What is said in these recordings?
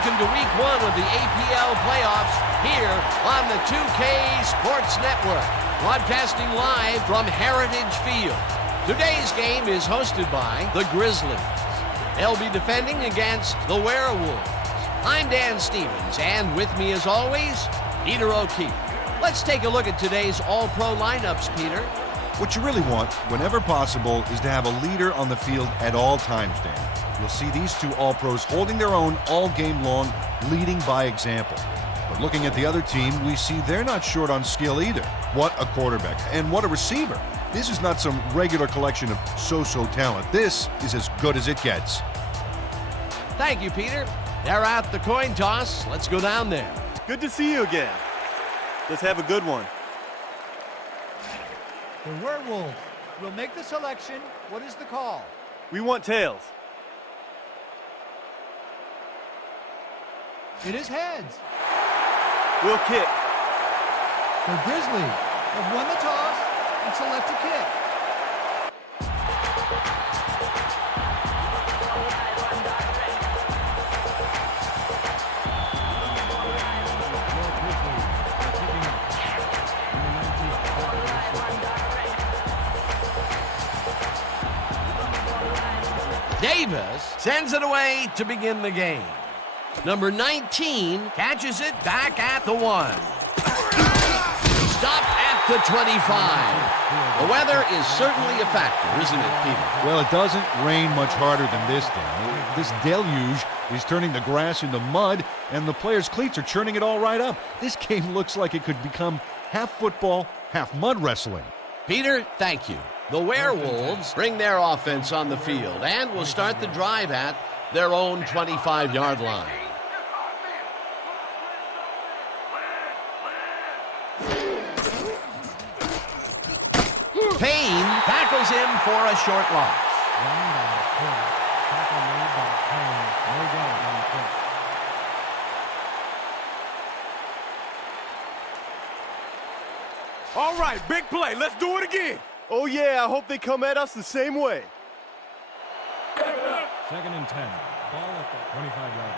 Welcome to week 1 of the APL playoffs here on the 2K Sports Network, broadcasting live from Heritage Field. Today's game is hosted by the Grizzlies. They'll be defending against the Werewolves. I'm Dan Stevens, and with me as always, Peter O'Keefe. Let's take a look at today's all-pro lineups, Peter. What you really want, whenever possible, is to have a leader on the field at all times, Dan. You'll see these two all-pros holding their own all game long, leading by example. But looking at the other team, we see they're not short on skill either. What a quarterback, and what a receiver. This is not some regular collection of so-so talent. This is as good as it gets. Thank you, Peter. They're at the coin toss. Let's go down there. Good to see you again. Let's have a good one. The Werewolves will make the selection. What is the call? We want tails. It is heads. We'll kick. The Grizzlies have won the toss and select a kick. Davis sends it away to begin the game. Number 19 catches it back at the 1. Stop at the 25. The weather is certainly a factor, isn't it, Peter? Well, it doesn't rain much harder than this, Dan. This deluge is turning the grass into mud, and the players' cleats are churning it all right up. This game looks like it could become half football, half mud wrestling. Peter, thank you. The Werewolves bring their offense on the field and will start the drive at their own 25-yard line. Payne tackles him for a short loss. All right, big play. Let's do it again. Oh, yeah, I hope they come at us the same way. 2nd and 10. Ball at the 25-yard line.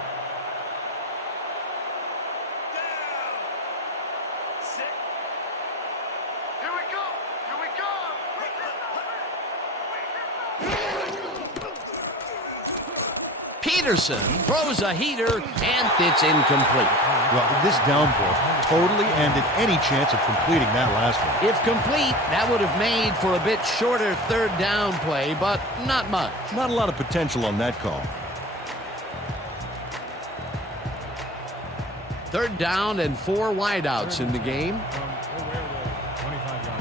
Peterson throws a heater, and it's incomplete. Well, this downpour totally ended any chance of completing that last one. If complete, that would have made for a bit shorter third down play, but not much. Not a lot of potential on that call. 3rd down and 4 wideouts in the game. From the Werewolves, 25-yard line.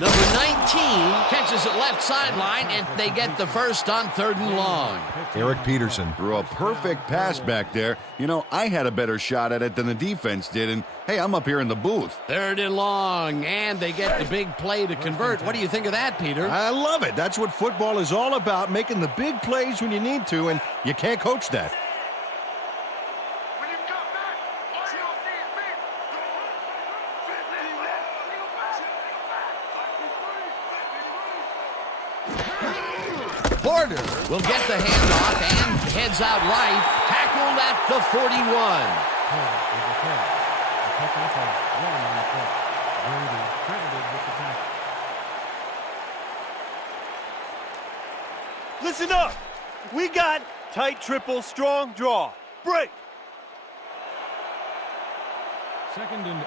Number 19 catches it left sideline, and they get the first on 3rd and long. Eric Peterson threw a perfect pass back there. You know, I had a better shot at it than the defense did, and hey, I'm up here in the booth. 3rd and long, and they get the big play to convert. What do you think of that, Peter? I love it. That's what football is all about, making the big plays when you need to, and you can't coach that. Porter will get the handoff and heads out right, tackled at the 41. Listen up. We got tight triple, strong draw. Break. 2nd and 8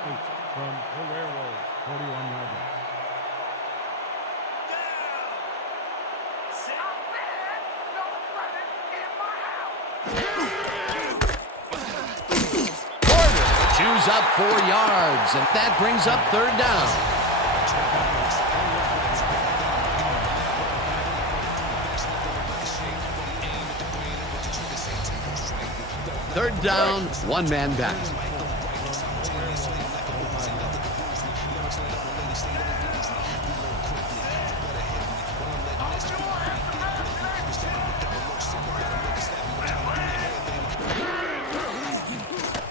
from the Werewolves, 41-yard line. Chews up 4 yards, and that brings up 3rd down. Third down, 1 man back.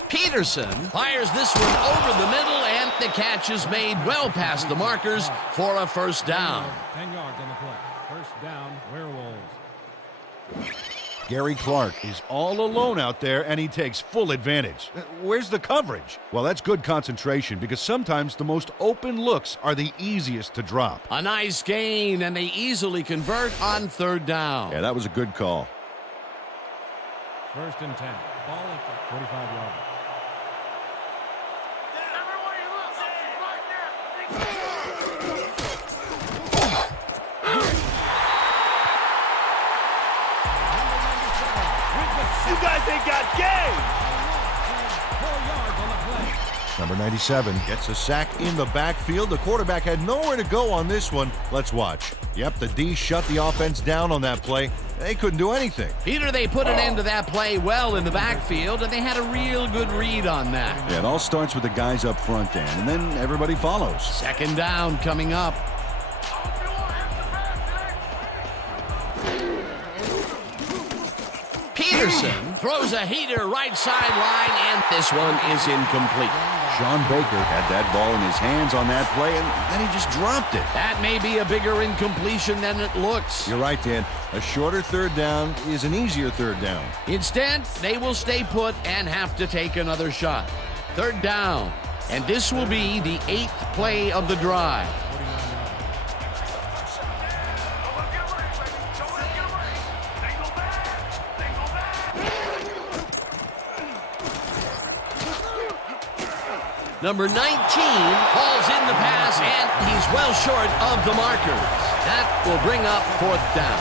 Peterson fires this one over the middle, The catch is made well past the markers for a first down. 10 yards on the play. First down, Werewolves. Gary Clark is all alone out there, and he takes full advantage. Where's the coverage? Well, that's good concentration, because sometimes the most open looks are the easiest to drop. A nice gain, and they easily convert on third down. Yeah, that was a good call. First and 10. Ball at the 45-yard line. You guys ain't got game! 4 yards on the play. Number 97 gets a sack in the backfield. The quarterback had nowhere to go on this one. Let's watch. Yep, the D shut the offense down on that play. They couldn't do anything. Peter, they put an end to that play well in the backfield, and they had a real good read on that. Yeah, it all starts with the guys up front, Dan, and then everybody follows. Second down coming up. Peterson throws a heater right sideline, and this one is incomplete. Sean Baker had that ball in his hands on that play, and then he just dropped it. That may be a bigger incompletion than it looks. You're right, Dan. A shorter third down is an easier third down. Instead, they will stay put and have to take another shot. Third down, and this will be the 8th play of the drive. Number 19 hauls in the pass, and he's well short of the markers. That will bring up fourth down.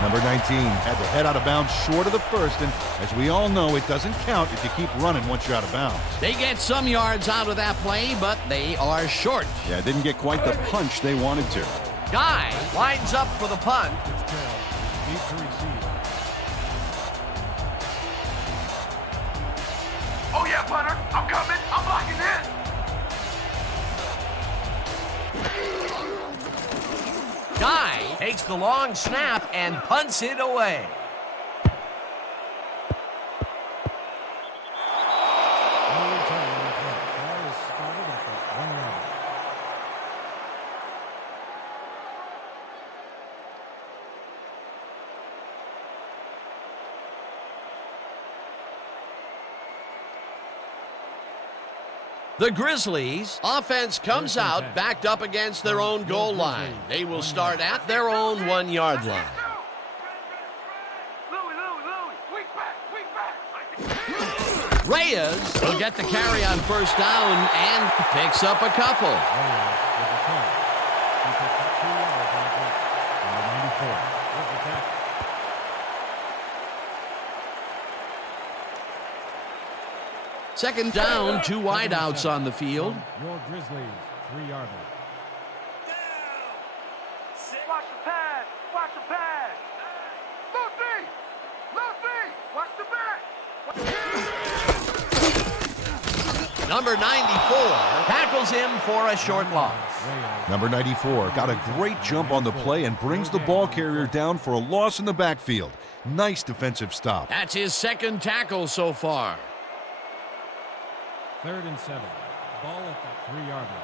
Number 19 had to head out of bounds short of the first, and as we all know, it doesn't count if you keep running once you're out of bounds. They get some yards out of that play, but they are short. Yeah, didn't get quite the punch they wanted to. Guy lines up for the punt. Deep to receive. Oh yeah, punter! I'm coming! I'm locking in! Guy takes the long snap and punts it away. No return on the play. Ball is spotted at the 1 yard line. The Grizzlies offense comes out backed up against their own goal line. They will start at their own 1 yard line. Reyes will get the carry on first down and picks up a couple. Reyes with the carry. He picks up 2 yards on the play. Number 94 with the tackle. Second down, 2 wideouts on the field. Your Grizzlies, 3 yard line. Watch the pad! Watch the pad! Lucy! Lucy! Watch the back! Number 94 tackles him for a short loss. Number 94 got a great jump on the play and brings the ball carrier down for a loss in the backfield. Nice defensive stop. That's his second tackle so far. 3rd and 7. Ball at the 3 yard line.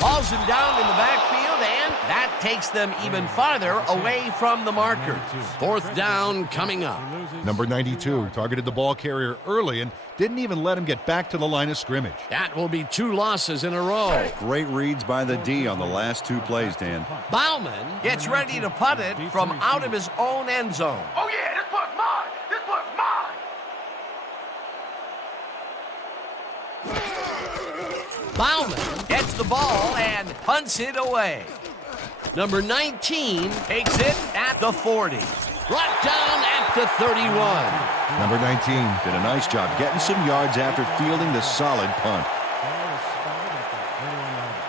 Hauls him down in the backfield, and that takes them even farther away from the markers. Fourth down coming up. Number 92 targeted the ball carrier early and didn't even let him get back to the line of scrimmage. That will be 2 losses in a row. Great reads by the D on the last 2 plays, Dan. Bauman gets ready to punt it from out of his own end zone. Oh yeah, this one's mine! This one's mine! Bauman gets the ball and punts it away. Number 19 takes it at the 40. Brought down at the 31. Number 19 did a nice job getting some yards after fielding the solid punt. Ball is spotted at the 31 yard line.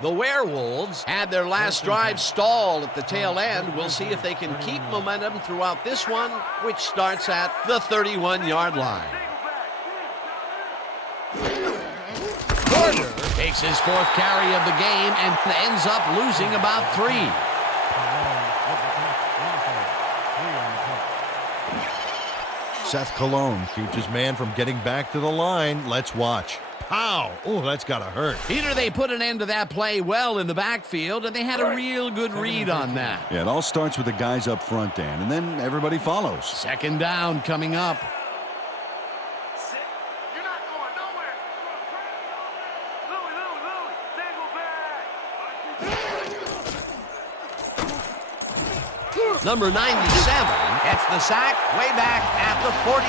The Werewolves had their last drive stalled at the tail end. We'll see if they can keep momentum throughout this one, which starts at the 31-yard line. Porter Makes his 4th carry of the game and ends up losing about 3. Seth Cologne keeps his man from getting back to the line. Let's watch. Pow! Oh, that's got to hurt. Peter, they put an end to that play well in the backfield, and they had a real good read on that. Yeah, it all starts with the guys up front, Dan, and then everybody follows. 2nd down coming up. You're not going nowhere. Louie, single back. Number 97 gets the sack way back at the 41.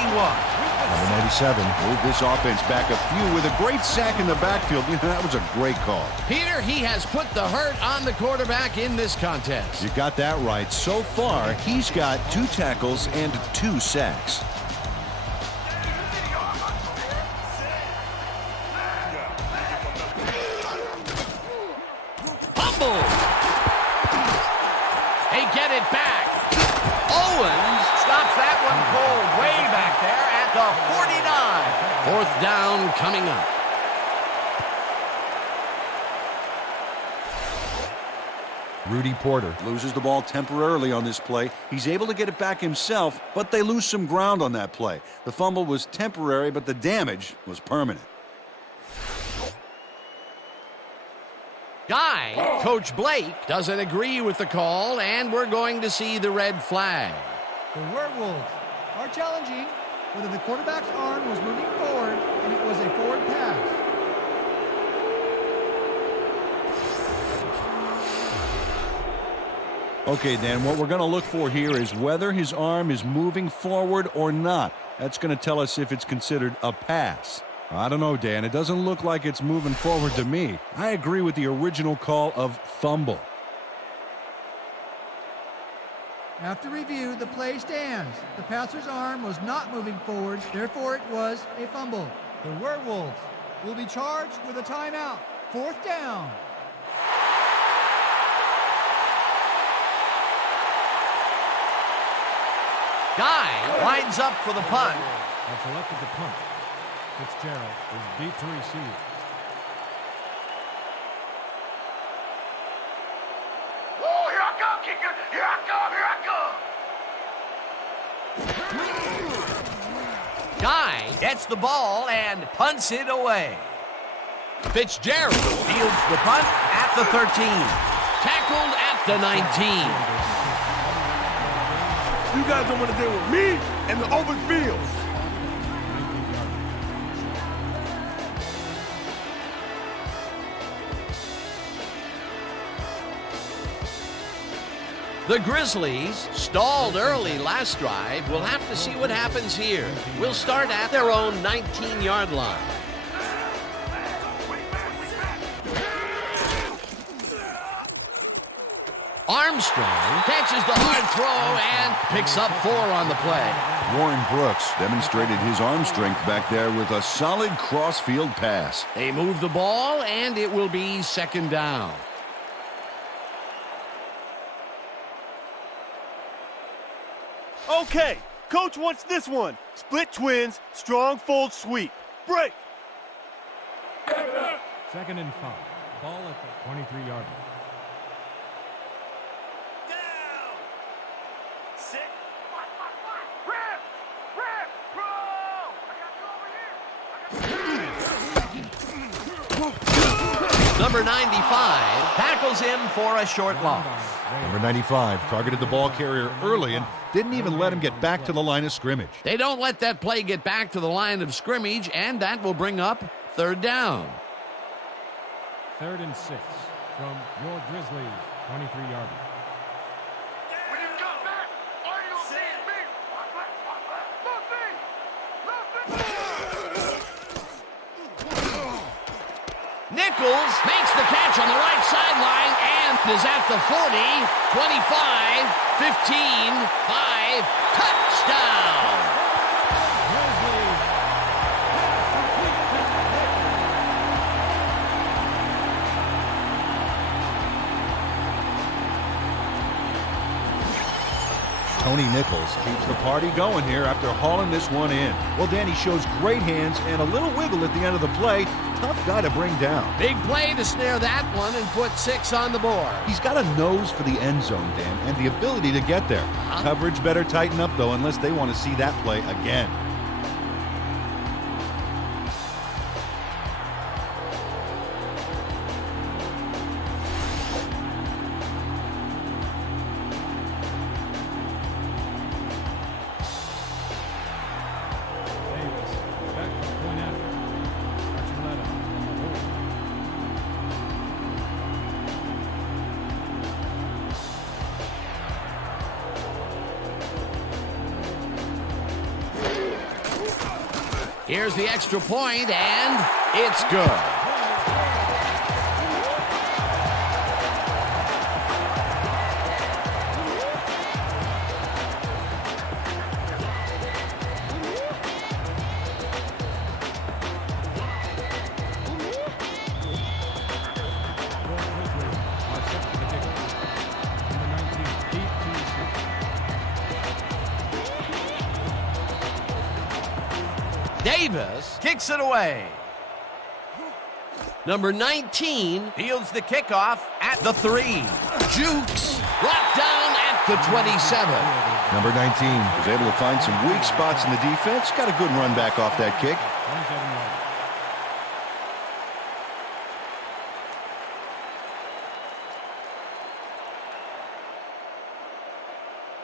Number 97 moved this offense back a few with a great sack in the backfield. That was a great call. Peter, he has put the hurt on the quarterback in this contest. You got that right. So far, he's got 2 tackles and 2 sacks. Fumble. They get it back. Owens stops that one cold way back there at the 49. 4th down coming up. Rudy Porter loses the ball temporarily on this play. He's able to get it back himself, but they lose some ground on that play. The fumble was temporary, but the damage was permanent. Coach Blake doesn't agree with the call, and we're going to see the red flag. The Werewolves are challenging whether the quarterback's arm was moving forward and it was a forward pass. Okay, Dan, what we're going to look for here is whether his arm is moving forward or not. That's going to tell us if it's considered a pass. I don't know, Dan. It doesn't look like it's moving forward to me. I agree with the original call of fumble. After review, the play stands. The passer's arm was not moving forward, therefore it was a fumble. The Werewolves will be charged with a timeout. 4th down. Lines up for the punt. Have selected the punt. Fitzgerald is deep to receive. Oh, here I come, kicker. Here I come. Gets the ball and punts it away. Fitzgerald fields the punt at the 13. Tackled at the 19. You guys don't want to deal with me and the open field. The Grizzlies stalled early last drive. We'll have to see what happens here. We'll start at their own 19-yard line. Armstrong catches the hard throw and picks up 4 on the play. Warren Brooks demonstrated his arm strength back there with a solid cross-field pass. They move the ball, and it will be 2nd down. Okay, coach wants this one. Split twins, strong fold sweep. Break. 2nd and 5. Ball at the 23-yard line. Down. Sit. Rip. Bro. I got you over here. Number 95 tackles him for a short loss. Number 95 targeted the ball carrier early and didn't even let him get back to the line of scrimmage. They don't let that play get back to the line of scrimmage, and that will bring up 3rd down. 3rd and 6 from your Grizzlies, 23-yard line. When you come back, all you gonna see is me. Nichols makes the catch on the right sideline and is at the 40, 25, 15, 5, touchdown! Tony Nichols keeps the party going here after hauling this one in. Well, Danny shows great hands and a little wiggle at the end of the play tough guy to bring down. Big play to snare that one and put 6 on the board. He's got a nose for the end zone, Dan, and the ability to get there. Coverage better tighten up, though, unless they want to see that play again. Here's the extra point, and it's good. Davis kicks it away. Number 19 fields the kickoff at the 3. Jukes brought down at the 27. Number 19 was able to find some weak spots in the defense. Got a good run back off that kick. 27 yards.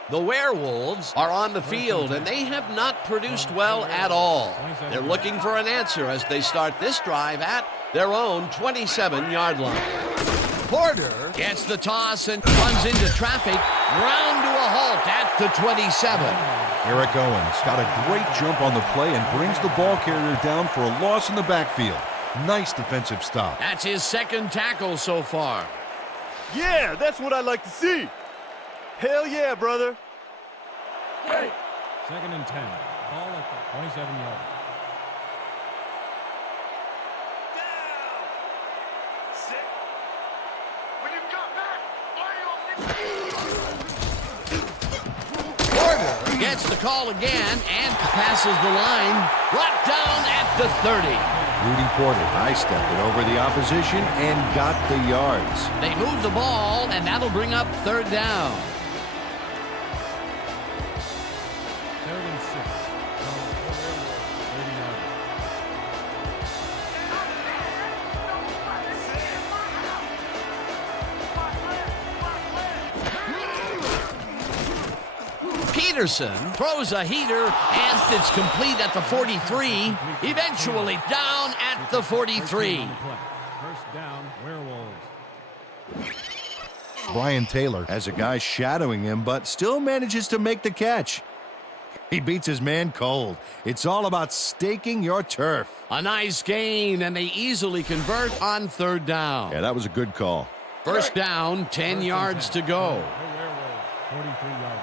The Werewolves are on the field, and they have not produced well at all. They're looking for an answer as they start this drive at their own 27-yard line. Porter gets the toss and runs into traffic, ground to a halt at the 27. Eric Owens got a great jump on the play and brings the ball carrier down for a loss in the backfield. Nice defensive stop. That's his second tackle so far. Yeah, that's what I like to see. Hell yeah, brother. Hey! 2nd and 10. Ball at the 27-yard. Sit. When you got back, Porter gets the call again and passes the line. Brought down at the 30. Rudy Porter high-stepped it over the opposition and got the yards. They move the ball, and that'll bring up 3rd down. 3rd and 6. From the Werewolves, 30-yard. Peterson throws a heater, and it's complete at the 43. Eventually down at the 43. 1st down, Werewolves. Brian Taylor has a guy shadowing him, but still manages to make the catch. He beats his man cold. It's all about staking your turf. A nice gain, and they easily convert on 3rd down. Yeah, that was a good call. 1st down, 10 yards to go. The Werewolves, 43-yard.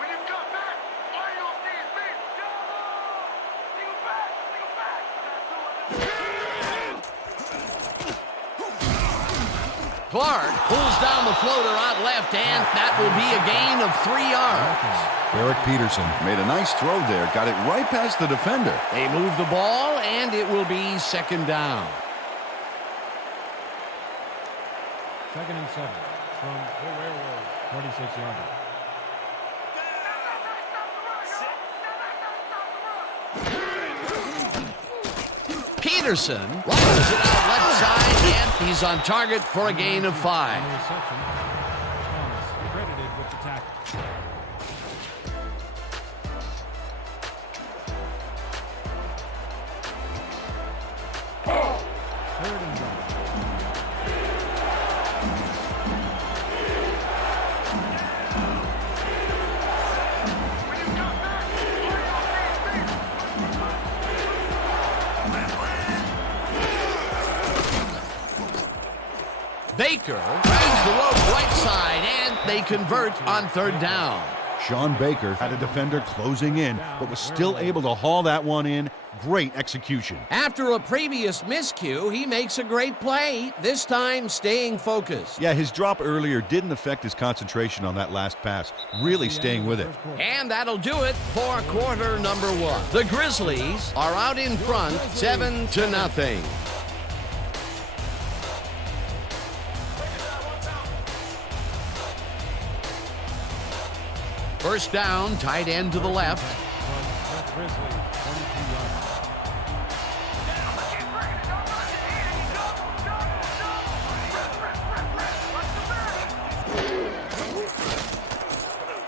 when you got back, all you see is me. Lean back, lean back. Clark pulls down the floater out left, and that will be a gain of 3 yards. Eric Peterson made a nice throw there, got it right past the defender. They move the ball, and it will be 2nd down. 2nd and 7. From the Werewolves, 46-yard. Peterson rifles it out left side, and he's on target for a gain of 5. On the reception, Thomas credited with the tackle. Third and goal. Baker drags the rope right side, and they convert on 3rd down. Sean Baker had a defender closing in, but was still able to haul that one in Great execution. After a previous miscue, he makes a great play, this time staying focused. Yeah, his drop earlier didn't affect his concentration on that last pass. Really staying with it. And that'll do it for quarter number one. The Grizzlies are out in front, 7-0. First down, tight end to the left.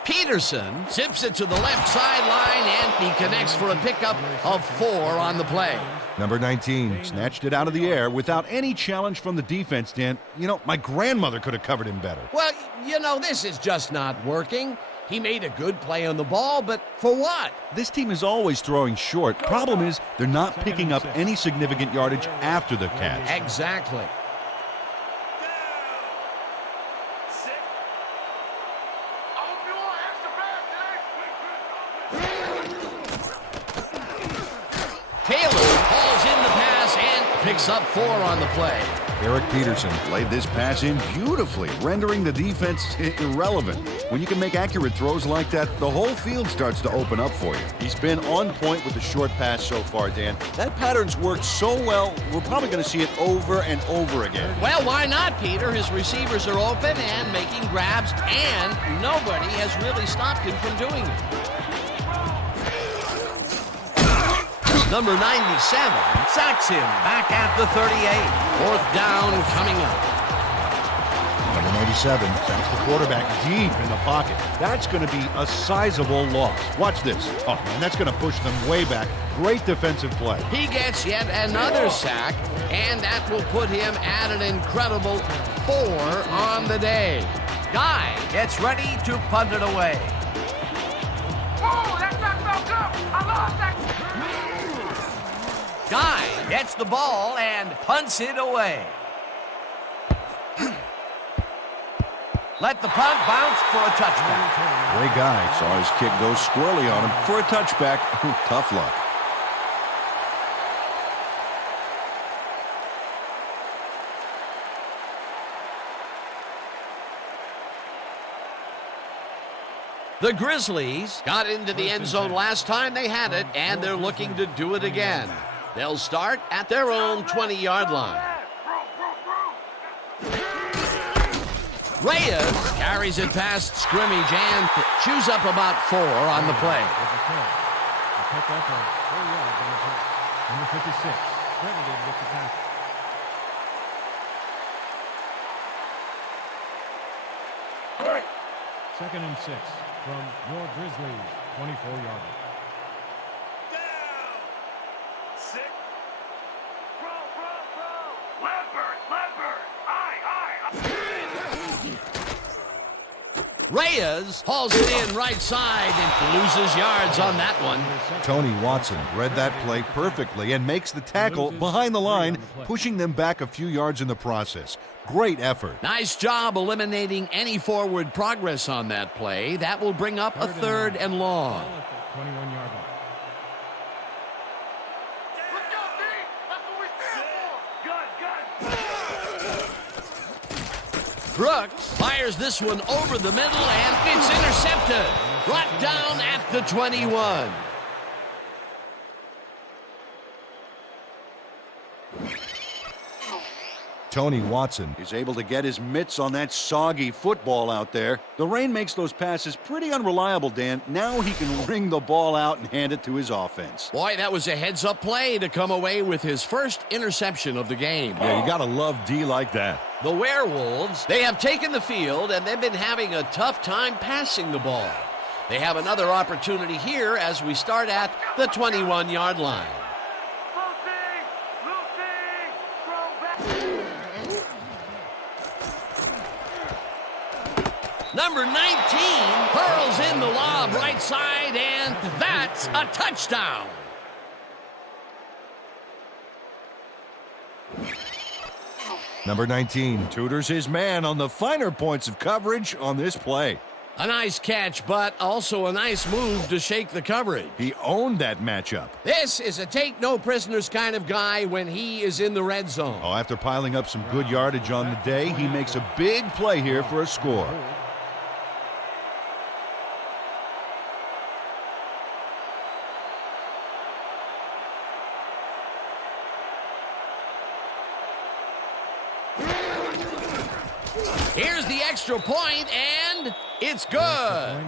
Peterson zips it to the left sideline, and he connects for a pickup of 4 on the play. Number 19 snatched it out of the air without any challenge from the defense, Dan. You know, my grandmother could have covered him better. Well, you know, this is just not working. He made a good play on the ball, but for what? This team is always throwing short. Problem is, they're not picking up any significant yardage after the catch. Exactly. Taylor hauls in the pass and picks up 4 on the play. Eric Peterson laid this pass in beautifully, rendering the defense irrelevant. When you can make accurate throws like that, the whole field starts to open up for you. He's been on point with the short pass so far, Dan. That pattern's worked so well, we're probably going to see it over and over again. Well, why not, Peter? His receivers are open and making grabs, and nobody has really stopped him from doing it. Number 97 sacks him back at the 38. 4th down coming up. Number 97 sacks the quarterback deep in the pocket. That's going to be a sizable loss. Watch this. Oh, man, that's going to push them way back. Great defensive play. He gets yet another sack, and that will put him at an incredible 4 on the day. Guy gets ready to punt it away. Whoa, that shot felt good. I lost that. Guy gets the ball and punts it away. Let the punt bounce for a touchback. Ray Guy saw his kick go squirrely on him for a touchback. Tough luck. The Grizzlies got into the end zone last time they had it, and they're looking to do it again. They'll start at their own 20-yard line. Reyes carries it past scrimmage and chews up about 4 on the play. Number 56, credited with the tackle. Second and 6 from your Grizzlies, 24-yard line. Reyes hauls it in right side and loses yards on that one. Tony Watson read that play perfectly and makes the tackle behind the line, pushing them back a few yards in the process. Great effort. Nice job eliminating any forward progress on that play. That will bring up a 3rd and long. 21-yard line. Let's go, team. That's what we stand for. Good. Brooks fires this one over the middle, and it's intercepted. Brought down at the 21. Tony Watson is able to get his mitts on that soggy football out there. The rain makes those passes pretty unreliable, Dan. Now he can ring the ball out and hand it to his offense. Boy, that was a heads-up play to come away with his first interception of the game. Yeah, you gotta love D like that. The Werewolves, they have taken the field, and they've been having a tough time passing the ball. They have another opportunity here as we start at the 21-yard line. Number 19 hurls in the lob right side, and that's a touchdown. Number 19 tutors his man on the finer points of coverage on this play. A nice catch, but also a nice move to shake the coverage. He owned that matchup. This is a take-no-prisoners kind of guy when he is in the red zone. Oh, after piling up some good yardage on the day, he makes a big play here for a score. Here's the extra point, and it's good.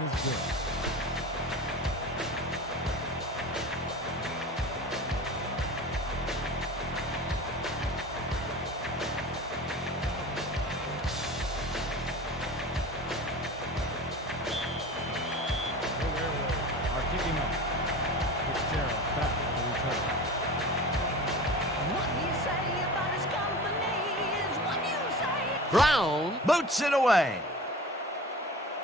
Brown boots it away.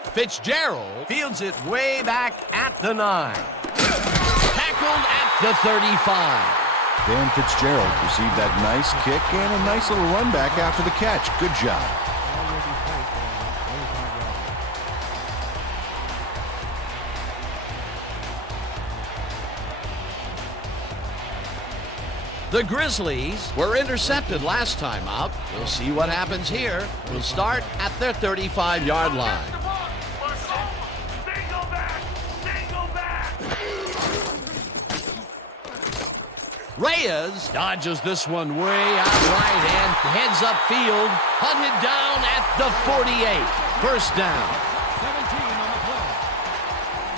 Fitzgerald fields it way back at the 9. Tackled at the 35. Dan Fitzgerald received that nice kick and a nice little run back after the catch. Good job. The Grizzlies were intercepted last time out. We'll see what happens here. We'll start at their 35-yard line. Reyes dodges this one way out right and heads upfield, hunted down at the 48. First down. 17 on the play.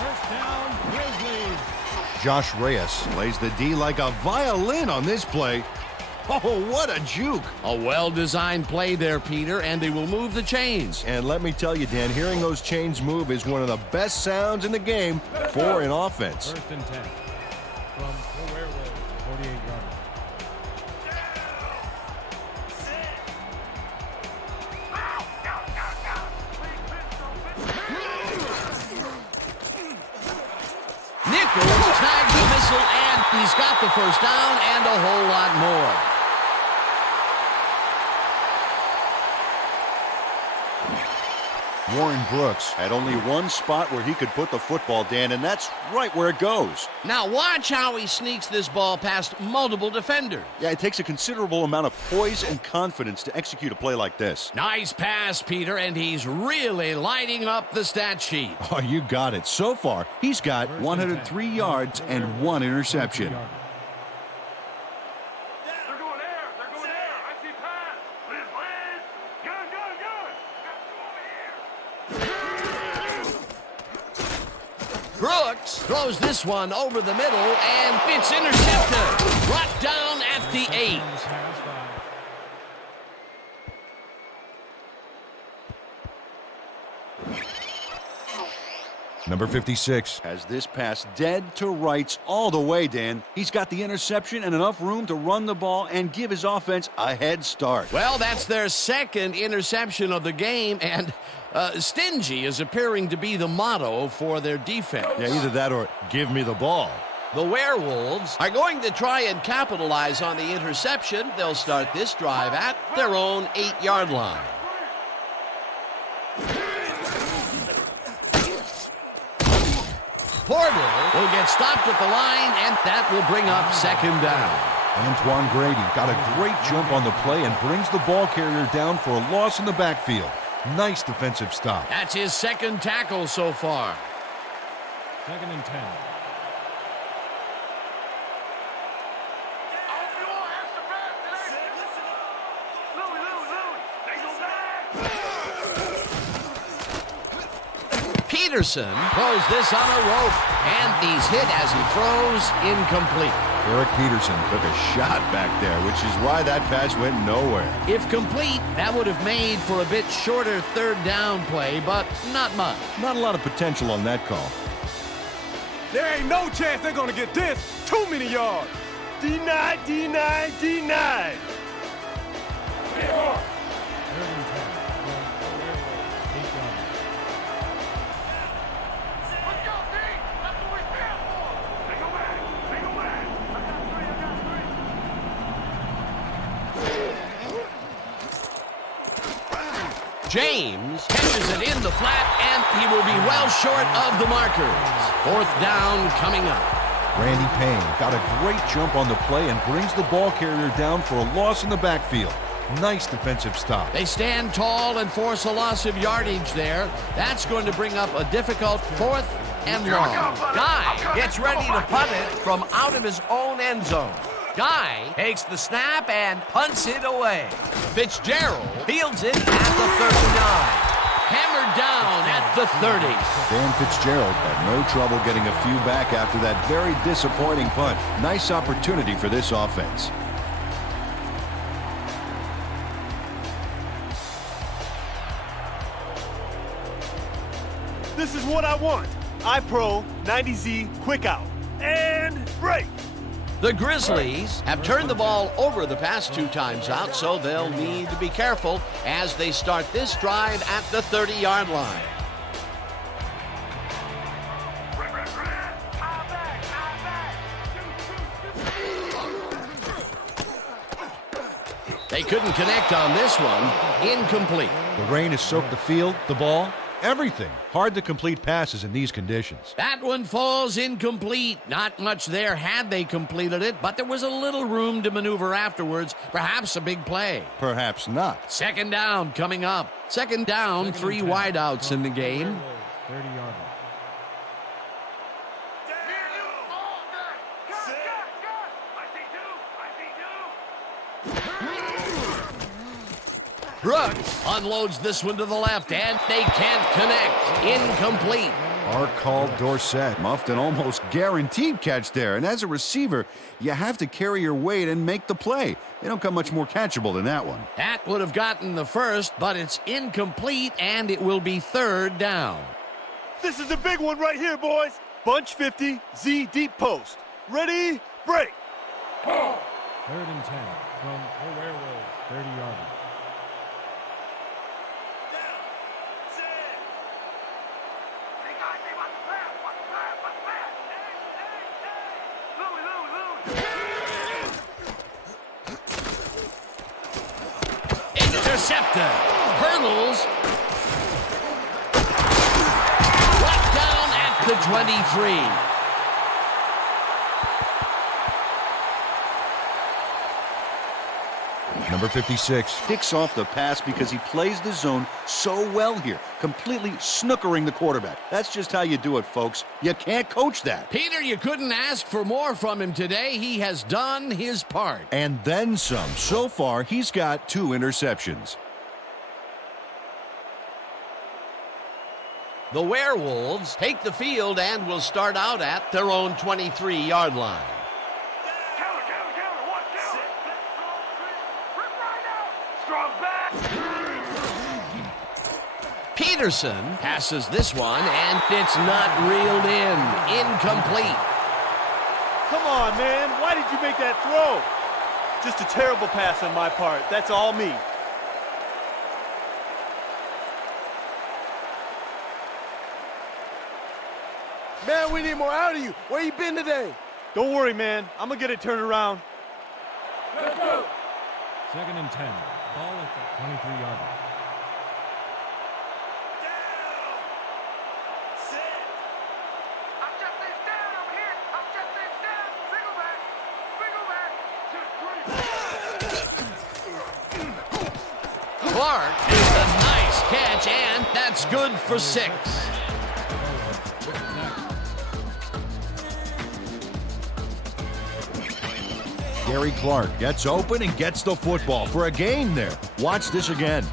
First down, Grizzlies. Josh Reyes lays the D like a violin on this play. Oh, what a juke. A well-designed play there, Peter, and they will move the chains. And let me tell you, Dan, hearing those chains move is one of the best sounds in the game for an offense. First and 10 from the Werewolves, 48-yard. Nichols tags the missile, and he's got the first down and a whole lot more. Warren Brooks had only one spot where he could put the football, Dan, and that's right where it goes. Now watch how he sneaks this ball past multiple defenders. Yeah, it takes a considerable amount of poise and confidence to execute a play like this. Nice pass, Peter, and he's really lighting up the stat sheet. Oh, you got it. So far, he's got 103 yards and 1 interception. They're going there. They're going there. I see pass. Liz. Good, good, good. Brooks throws this one over the middle, and it's intercepted. Brought down at the 8. Number 56 has this pass dead to rights all the way, Dan. He's got the interception and enough room to run the ball and give his offense a head start. Well, that's their second interception of the game, and stingy is appearing to be the motto for their defense. Yeah, either that or give me the ball. The Werewolves are going to try and capitalize on the interception. They'll start this drive at their own 8-yard line. Porter will get stopped at the line, and that will bring up second down. Antoine Grady got a great jump on the play and brings the ball carrier down for a loss in the backfield. Nice defensive stop. That's his second tackle so far. Second and 10. Peterson throws this on a rope, and he's hit as he throws, incomplete. Eric Peterson took a shot back there, which is why that pass went nowhere. If complete, that would have made for a bit shorter third down play, but not much. Not a lot of potential on that call. There ain't no chance they're gonna get this. Too many yards. Denied, denied, denied. Third and 10 from the Werewolves, 8-yard. Let's go, D. That's what we're here for. They go back. They go back. I got three. James catches it in the flat, and he will be well short of the markers. 4th down coming up. Randy Payne got a great jump on the play and brings the ball carrier down for a loss in the backfield. Nice defensive stop. They stand tall and force a loss of yardage there. That's going to bring up a difficult 4th and long. Guy gets ready to punt it from out of his own end zone. Guy takes the snap and punts it away. Fitzgerald fields it at the 39. Hammered down at the 30. Dan Fitzgerald had no trouble getting a few back after that very disappointing punt. Nice opportunity for this offense. This is what I want. iPro 90Z quick out. And break. The Grizzlies have turned the ball over the past 2 times out, so they'll need to be careful as they start this drive at the 30-yard line. They couldn't connect on this one. Incomplete. The rain has soaked the field, the ball, everything. Hard to complete passes in these conditions. That one falls incomplete. Not much there had they completed it, but there was a little room to maneuver afterwards. Perhaps a big play. Perhaps not. 2nd down coming up. 2nd down, 3 wideouts in the game. 30-yard line. Brooks unloads this one to the left, and they can't connect. Incomplete. Our call Dorsett muffed an almost guaranteed catch there. And as a receiver, you have to carry your weight and make the play. They don't come much more catchable than that one. That would have gotten the first, but it's incomplete, and it will be 3rd down. This is the big one right here, boys. Bunch 50, Z deep post. Ready, break. 3rd and 10 from the Werewolves. 30-yard line. Intercepted. Hurdles. Brought down at the 23. Number 56 picks off the pass because he plays the zone so well here, completely snookering the quarterback. That's just how you do it, folks. You can't coach that. Peter, you couldn't ask for more from him today. He has done his part. And then some. So far, he's got 2 interceptions. The Werewolves take the field and will start out at their own 23-yard line. Peterson passes this one, and it's not reeled in. Incomplete. Come on, man. Why did you make that throw? Just a terrible pass on my part. That's all me. Man, we need more out of you. Where you been today? Don't worry, man. I'm going to get it turned around. Let's go. 2nd and 10. Ball at the 23-yard line. Clark is a nice catch, and that's good for 6. Gary Clark gets open and gets the football for a gain there. Watch this again.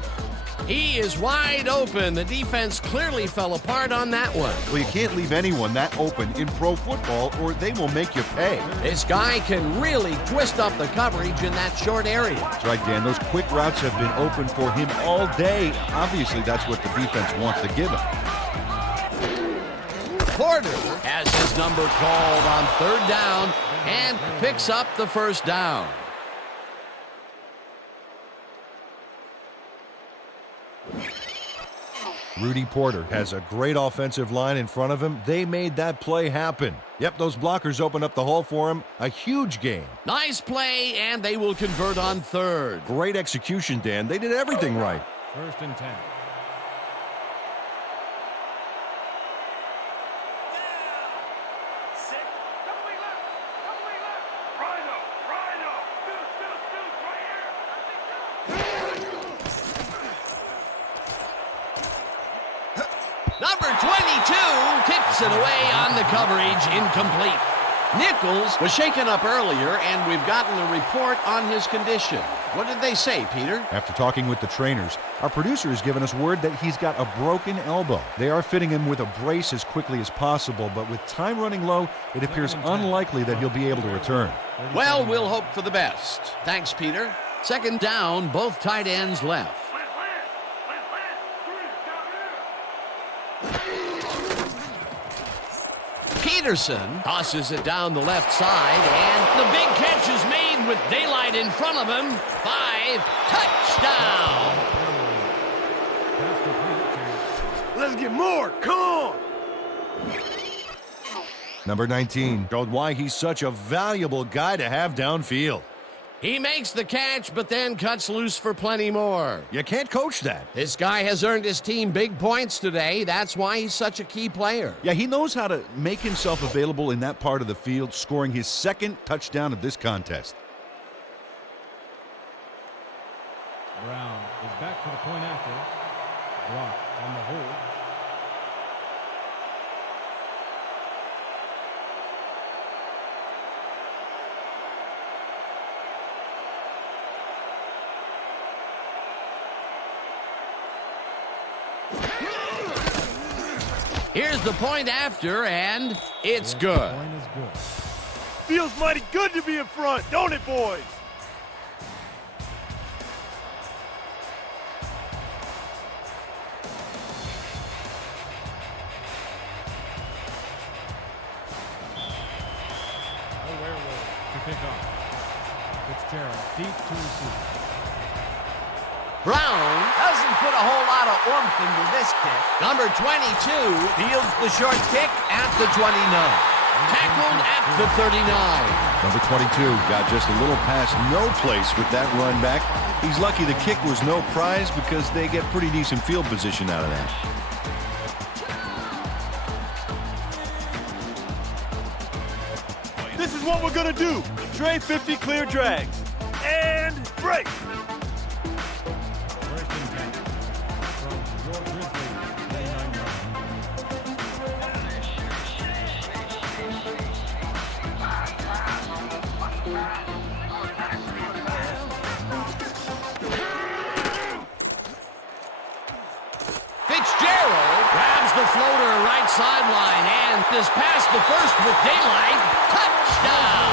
He is wide open. The defense clearly fell apart on that one. Well, you can't leave anyone that open in pro football or they will make you pay. This guy can really twist up the coverage in that short area. That's right, Dan. Those quick routes have been open for him all day. Obviously, that's what the defense wants to give him. Porter has his number called on 3rd down and picks up the 1st down. Rudy Porter has a great offensive line in front of him. They made that play happen. Yep, those blockers opened up the hole for him. A huge gain. Nice play, and they will convert on 3rd. Great execution, Dan. They did everything right. 1st and 10. tips it away on the coverage, incomplete. Nichols was shaken up earlier, and we've gotten a report on his condition. What did they say, Peter? After talking with the trainers, our producer has given us word that he's got a broken elbow. They are fitting him with a brace as quickly as possible, but with time running low, it appears unlikely that he'll be able to return. Well, we'll hope for the best. Thanks, Peter. Second down, both tight ends left. Peterson tosses it down the left side, and the big catch is made with daylight in front of him. 5, touchdown! Let's get more. Come on. Number 19 showed why he's such a valuable guy to have downfield. He makes the catch, but then cuts loose for plenty more. You can't coach that. This guy has earned his team big points today. That's why he's such a key player. Yeah, he knows how to make himself available in that part of the field, scoring his second touchdown of this contest. Brown is back for the point after. Block on the hold. Here's the point after, and it's good. The point is good. Feels mighty good to be in front, don't it, boys? The Werewolves to pick up. Fitzgerald deep to receive. Brown Doesn't put a whole lot of oomph into this kick. number 22, Fields the short kick at the 29. tackled at the 39. Number 22 got just a little past no place with that run back. He's lucky the kick was no prize because they get pretty decent field position out of that. This is what we're gonna do. Trey 50 clear drags. And break. First and 10 from your Grizzlies, 29 yards. Fitzgerald grabs the floater right sideline and is past the first with daylight. Touchdown!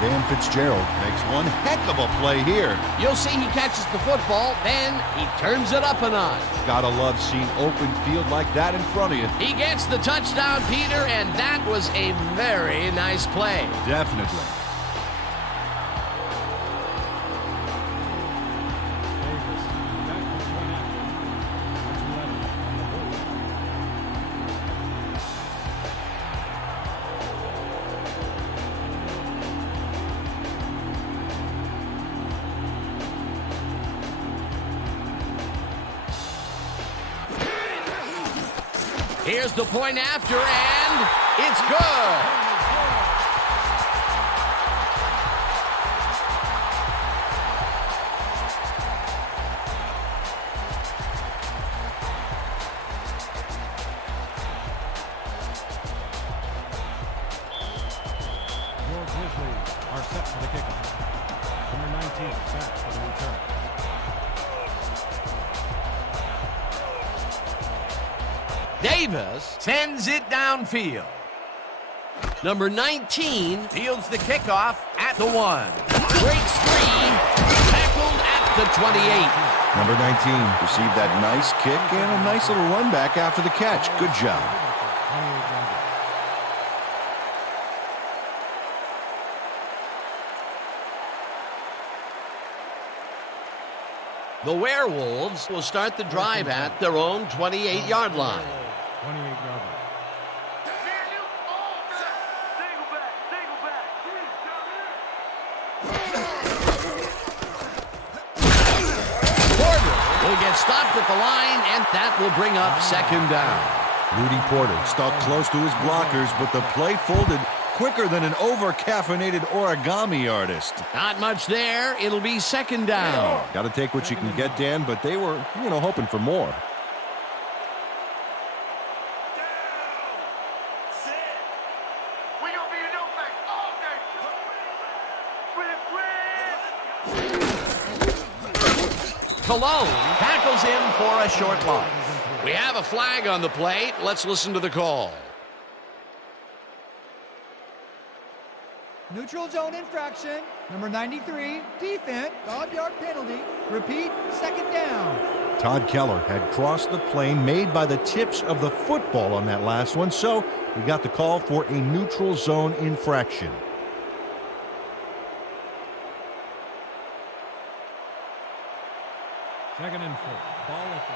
Dan Fitzgerald makes one heck of a play here. You'll see he catches the football, then he turns it up a notch. Gotta love seeing open field like that in front of you. He gets the touchdown, Peter, and that was a very nice play. Definitely. Davis back for the point after. Number 11 on the hold. Here's the point after, and it's good. Your Grizzlies are set for the kickoff. Number 19 back for the return. Davis, Sends it downfield. number 19, Fields the kickoff at the 1. breaks free, tackled at the 28. Number 19 received that nice kick and a nice little run back after the catch. Good job. 28 yards. The Werewolves will start the drive at their own 28-yard line. 28-yard line. Porter will get stopped at the line, and that will bring up second down. Rudy Porter stuck close to his blockers, but the play folded quicker than an over-caffeinated origami artist. Not much there. It'll be second down. Got to take what you can get, Dan, but they were, hoping for more. We gonna be a new thing all day. Cologne tackles him for a short loss. We have a flag on the plate. Let's listen to the call. Neutral zone infraction. Number 93, defense, 5-yard penalty. Repeat, second down. Todd Keller had crossed the plane made by the tips of the football on that last one, so we got the call for a neutral zone infraction. Second and 4. Ball at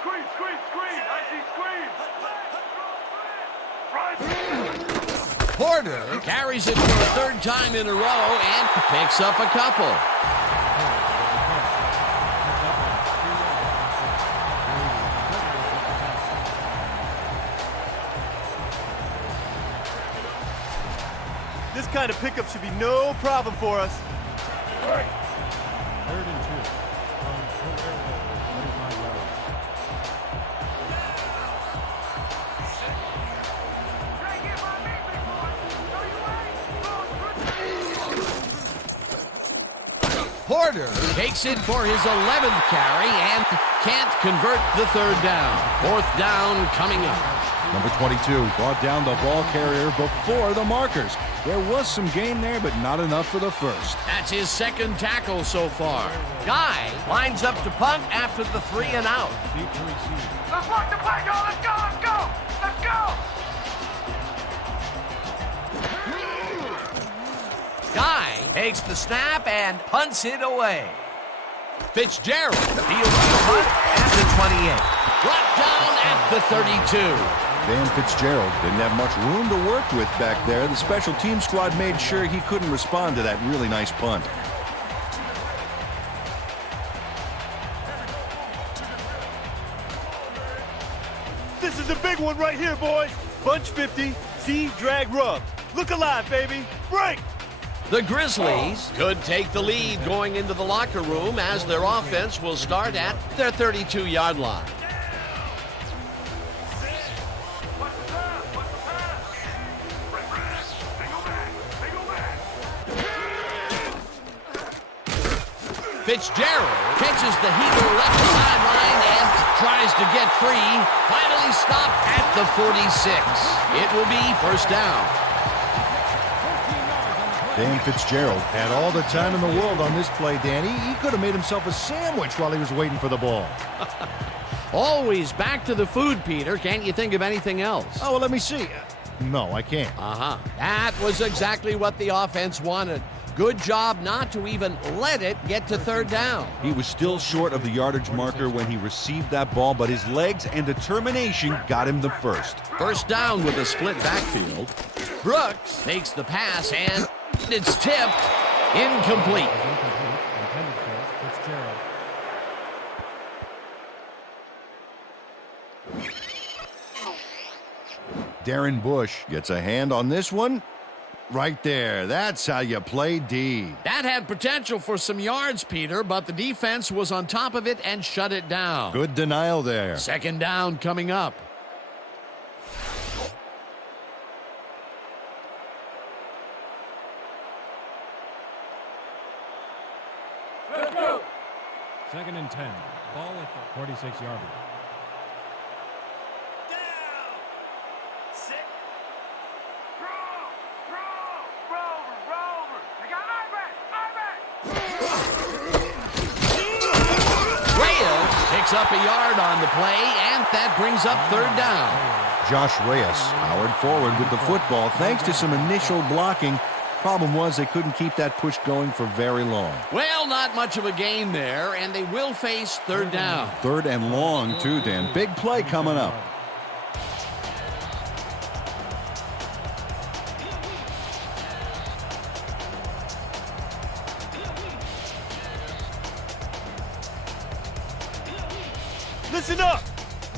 Screen, screen, screen. I see screen. Right. Porter carries it for a third time in a row and picks up a couple. This kind of pickup should be no problem for us. Third and 2. From 35 yards. Porter takes it for his 11th carry and can't convert the third down. Fourth down coming up. Number 22 brought down the ball carrier before the markers. There was some gain there, but not enough for the first. That's his second tackle so far. Guy lines up to punt after the 3 and out. Deep to receive. Let's work the play, y'all. Let's go, let's go. Let's go. Guy takes the snap and punts it away. Fitzgerald fields the punt at the 28. Brought down at the 32. Dan Fitzgerald didn't have much room to work with back there. The special team squad made sure he couldn't respond to that really nice punt. This is a big one right here, boys. Bunch 50, C drag rub. Look alive, baby. Break! The Grizzlies could take the lead going into the locker room as their offense will start at their 32-yard line. Fitzgerald catches the heater left sideline and tries to get free. Finally stopped at the 46. It will be first down. Dan Fitzgerald had all the time in the world on this play, Danny. He could have made himself a sandwich while he was waiting for the ball. Always back to the food, Peter. Can't you think of anything else? Oh, well, let me see. No, I can't. That was exactly what the offense wanted. Good job not to even let it get to third down. He was still short of the yardage marker when he received that ball, but his legs and determination got him the first. First down with a split backfield. Brooks takes the pass and it's tipped. Incomplete. Intended for Fitzgerald. Darren Bush gets a hand on this one. Right there. That's how you play D. That had potential for some yards, Peter, but the defense was on top of it and shut it down. Good denial there. Second down coming up. Second and 10. Ball at the 46-yard line. Picks up a yard on the play, and that brings up third down. Josh Reyes powered forward with the football thanks to some initial blocking. Problem was they couldn't keep that push going for very long. Well, not much of a gain there, and they will face third down. Third and long, too, Dan. Big play coming up. Listen up.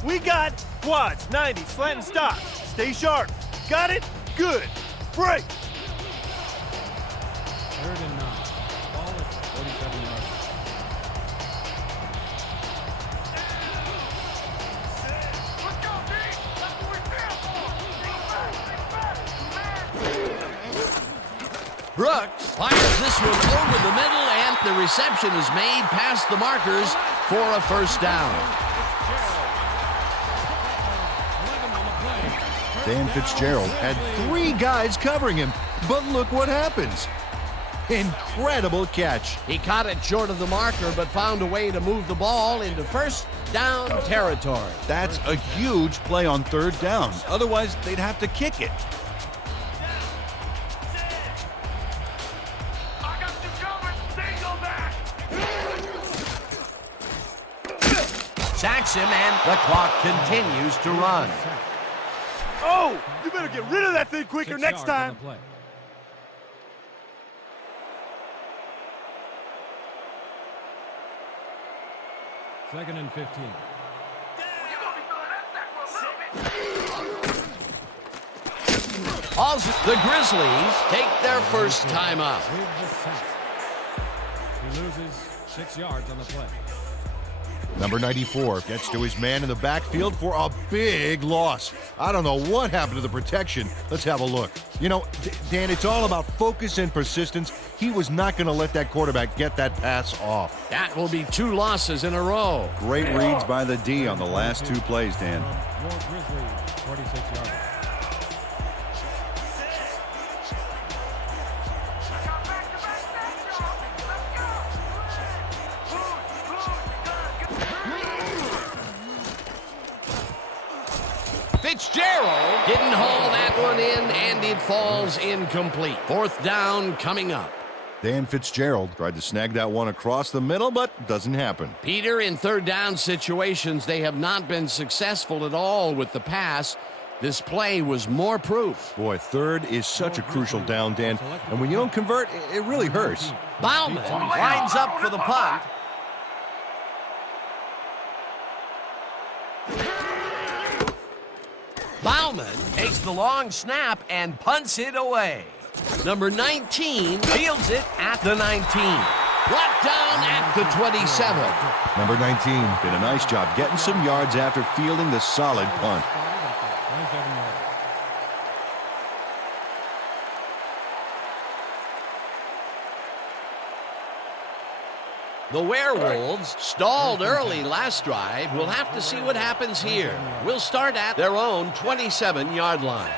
We got quads, 90s, slant and stops. Stay sharp. Got it? Good. Break. 3rd and 9. Ball is 47 yards. Let's go, D! That's what we're there for! Brooks fires this one over the middle, and the reception is made past the markers for a first down. Dan Fitzgerald had 3 guys covering him, but look what happens. Incredible catch. He caught it short of the marker, but found a way to move the ball into first down territory. That's a huge play on 3rd down. Otherwise, they'd have to kick it. I got you covered! Stay on that! Sacks him, and the clock continues to run. Oh, you better get rid of that thing quicker 6 next yards on time. the play. Second and 15. You're gonna be feeling that sack for a little bit! Also, the Grizzlies take their first time out. With the sack. He loses 6 yards on the play. Number 94 gets to his man in the backfield for a big loss. I don't know what happened to the protection. Let's have a look. You know, Dan, it's all about focus and persistence. He was not going to let that quarterback get that pass off. That will be 2 losses in a row. Great reads by the D on the last 2 plays, Dan. Your Grizzlies, 46 yards. Fitzgerald didn't haul that one in, and it falls incomplete. 4th down coming up. Dan Fitzgerald tried to snag that one across the middle, but doesn't happen. Peter, in 3rd down situations, they have not been successful at all with the pass. This play was more proof. Boy, 3rd is such a crucial down, Dan, and when you don't convert, it really hurts. Bauman lines up for the punt. Bauman Takes the long snap and punts it away. Number 19 Fields it at the 19. brought down at the 27. Number 19 did a nice job getting some yards after fielding the solid punt. 27 yards. The Werewolves stalled early last drive. We'll have to see what happens here. We'll start at their own 27-yard line.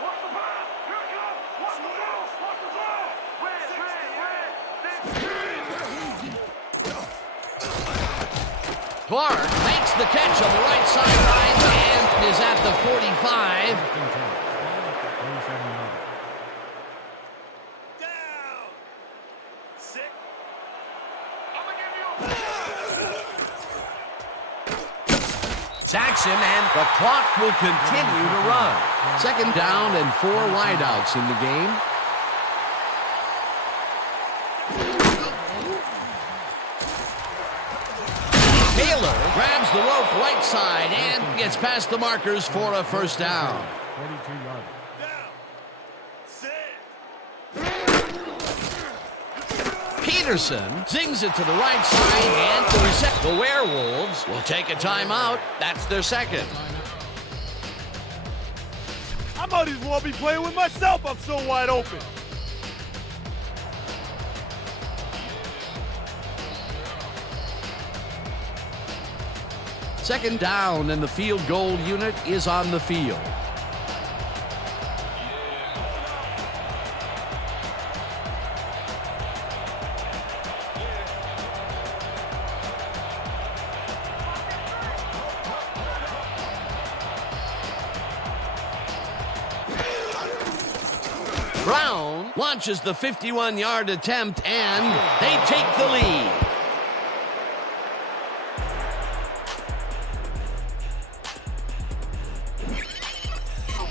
Watch the pass! Here it comes! Watch the ball! Watch the ball! Clark makes the catch on the right sideline and is at the 45. 37 yards. Down. Sit. I'm gonna give you Sacks him, and the clock will continue to run. 2nd down and 4 wideouts in the game. Taylor grabs the rope right side and gets past the markers for a first down. 42 yards. Down. Sit. Peterson zings it to the right side, and the Werewolves will take a timeout. That's their second. I might as well be playing with myself. I'm so wide open. Second down, and the field goal unit is on the field. Brown launches the 51-yard attempt, and they take the lead.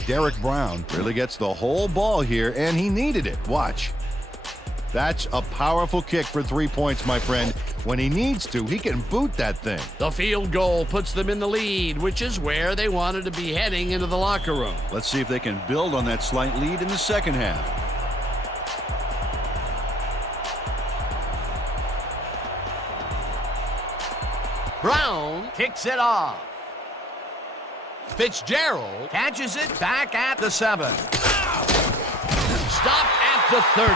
Derek Brown really gets the whole ball here, and he needed it. Watch. That's a powerful kick for 3 points, my friend. When he needs to, he can boot that thing. The field goal puts them in the lead, which is where they wanted to be heading into the locker room. Let's see if they can build on that slight lead in the second half. Brown kicks it off. Fitzgerald catches it back at the 7. Stopped at the 30.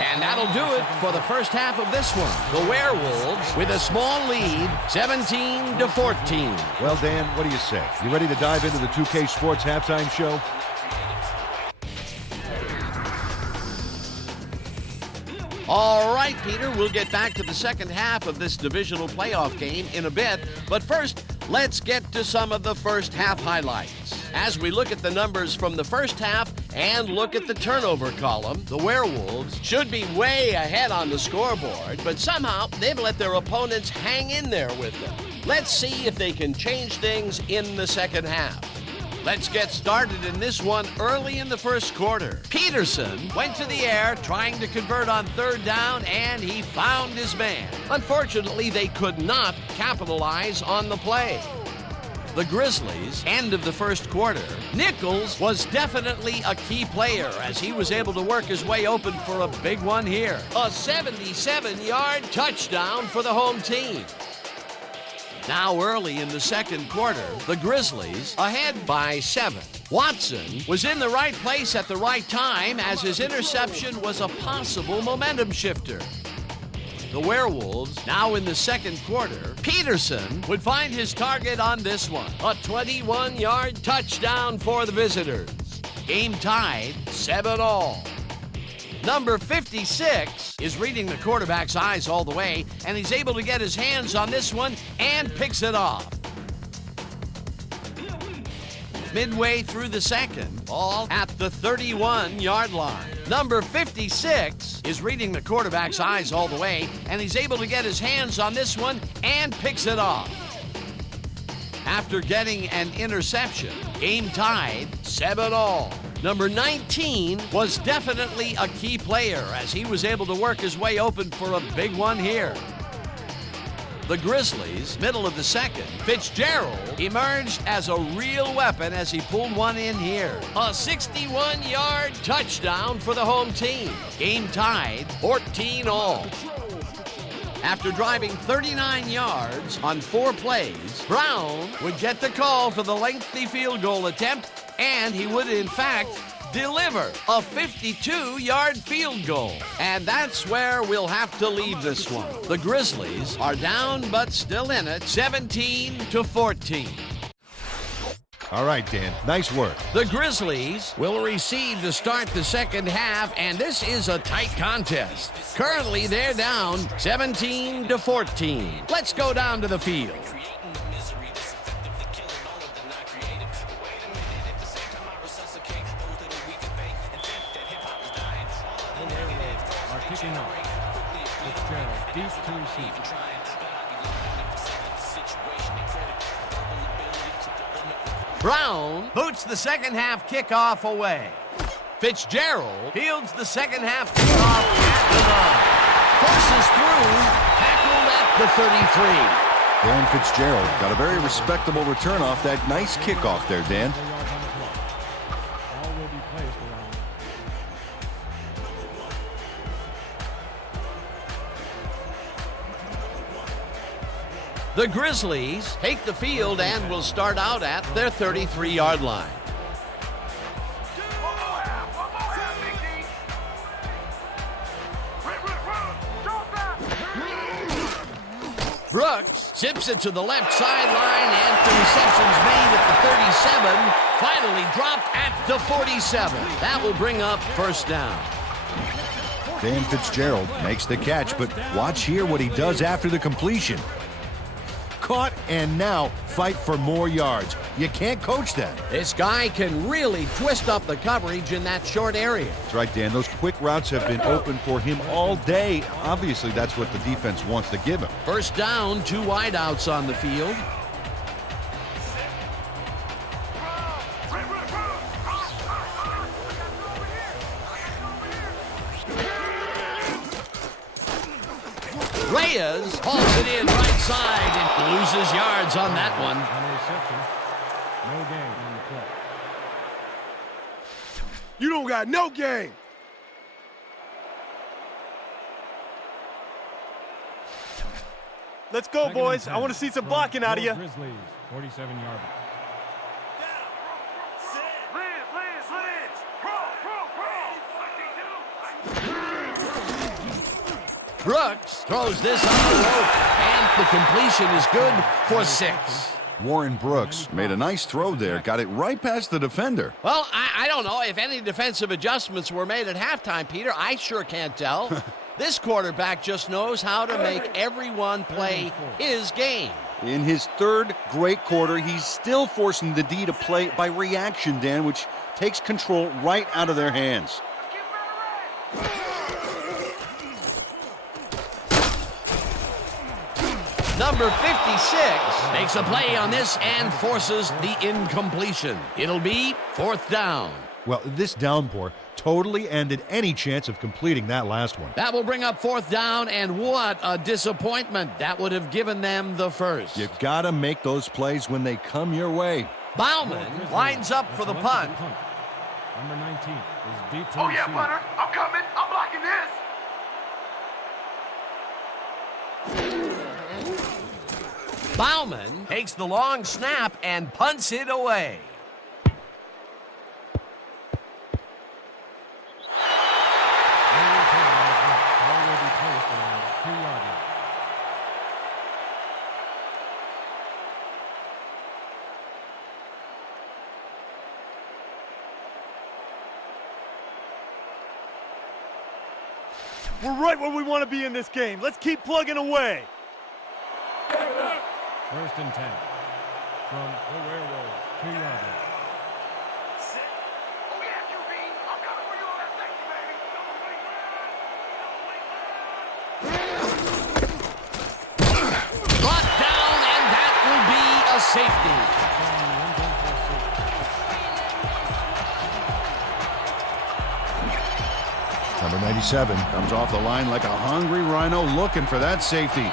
And that'll do it for the first half of this one. The Werewolves with a small lead, 17-14. Well, Dan, what do you say? You ready to dive into the 2K Sports halftime show? All right, Peter, we'll get back to the second half of this divisional playoff game in a bit. But first, let's get to some of the first half highlights. As we look at the numbers from the first half and look at the turnover column, the Werewolves should be way ahead on the scoreboard, but somehow they've let their opponents hang in there with them. Let's see if they can change things in the second half. Let's get started in this one early in the first quarter. Peterson went to the air trying to convert on third down, and he found his man. Unfortunately, they could not capitalize on the play. The Grizzlies, end of the first quarter, Nichols was definitely a key player as he was able to work his way open for a big one here. A 77-yard touchdown for the home team. Now early in the second quarter, the Grizzlies ahead by 7. Watson was in the right place at the right time as his interception was a possible momentum shifter. The Werewolves now in the second quarter. Peterson would find his target on this one. A 21-yard touchdown for the visitors. Game tied 7-all. Number 56 is reading the quarterback's eyes all the way, and he's able to get his hands on this one and picks it off. Midway through the second, ball at the 31-yard line. Number 56 is reading the quarterback's eyes all the way, and he's able to get his hands on this one and picks it off. After getting an interception, game tied 7-all. Number 19 was definitely a key player as he was able to work his way open for a big one here. The Grizzlies, middle of the second, Fitzgerald emerged as a real weapon as he pulled one in here. A 61-yard touchdown for the home team. Game tied 14-all. After driving 39 yards on 4 plays, Brown would get the call for the lengthy field goal attempt, and he would, in fact, deliver a 52-yard field goal. And that's where we'll have to leave this one. The Grizzlies are down but still in it, 17-14. All right, Dan, nice work. The Grizzlies will receive to start the second half, and this is a tight contest. Currently, they're down 17-14. Let's go down to the field. Kicking off. Fitzgerald, deep to receive. Brown boots the second half kickoff away. Fitzgerald fields the second half kickoff at the 9. Forces through, tackled at the 33. Dan Fitzgerald got a very respectable return off that nice kickoff there, Dan. The Grizzlies take the field and will start out at their 33-yard line. Brooks zips it to the left sideline, and the reception's made at the 37, finally dropped at the 47. That will bring up first down. Dan Fitzgerald makes the catch, but watch here what he does after the completion. Caught and now fight for more yards. You can't coach that. This guy can really twist up the coverage in that short area. That's right, Dan. Those quick routes have been open for him all day. Obviously, that's what the defense wants to give him. First down, 2 wideouts on the field. Reyes hauls it in right side and loses yards on that one. On the reception. No gain on the play. You don't got no game. Let's go, boys. I want to see some blocking out of you. Grizzlies, 47-yard. Brooks throws this on the rope, and the completion is good for 6. Warren Brooks made a nice throw there, got it right past the defender. Well, I don't know if any defensive adjustments were made at halftime, Peter. I sure can't tell. This quarterback just knows how to make everyone play his game. In his third great quarter, he's still forcing the D to play by reaction, Dan, which takes control right out of their hands. Number 56 makes a play on this and forces the incompletion. It'll be 4th down. Well, this downpour totally ended any chance of completing that last one. That will bring up 4th down, and what a disappointment. That would have given them the first. You gotta make those plays when they come your way. Bauman lines up for the punt. Number 19 is deep to Oh, yeah, receive. punter. I'm coming. I'm blocking this. Bauman takes the long snap and punts it away. We're right where we want to be in this game. Let's keep plugging away. 1st and 10 from the Werewolves, 2-yard line. Oh, yeah, QB. I'm coming for you on that safety, baby. Brought down, and that will be a safety. Number 97 comes off the line like a hungry rhino looking for that safety.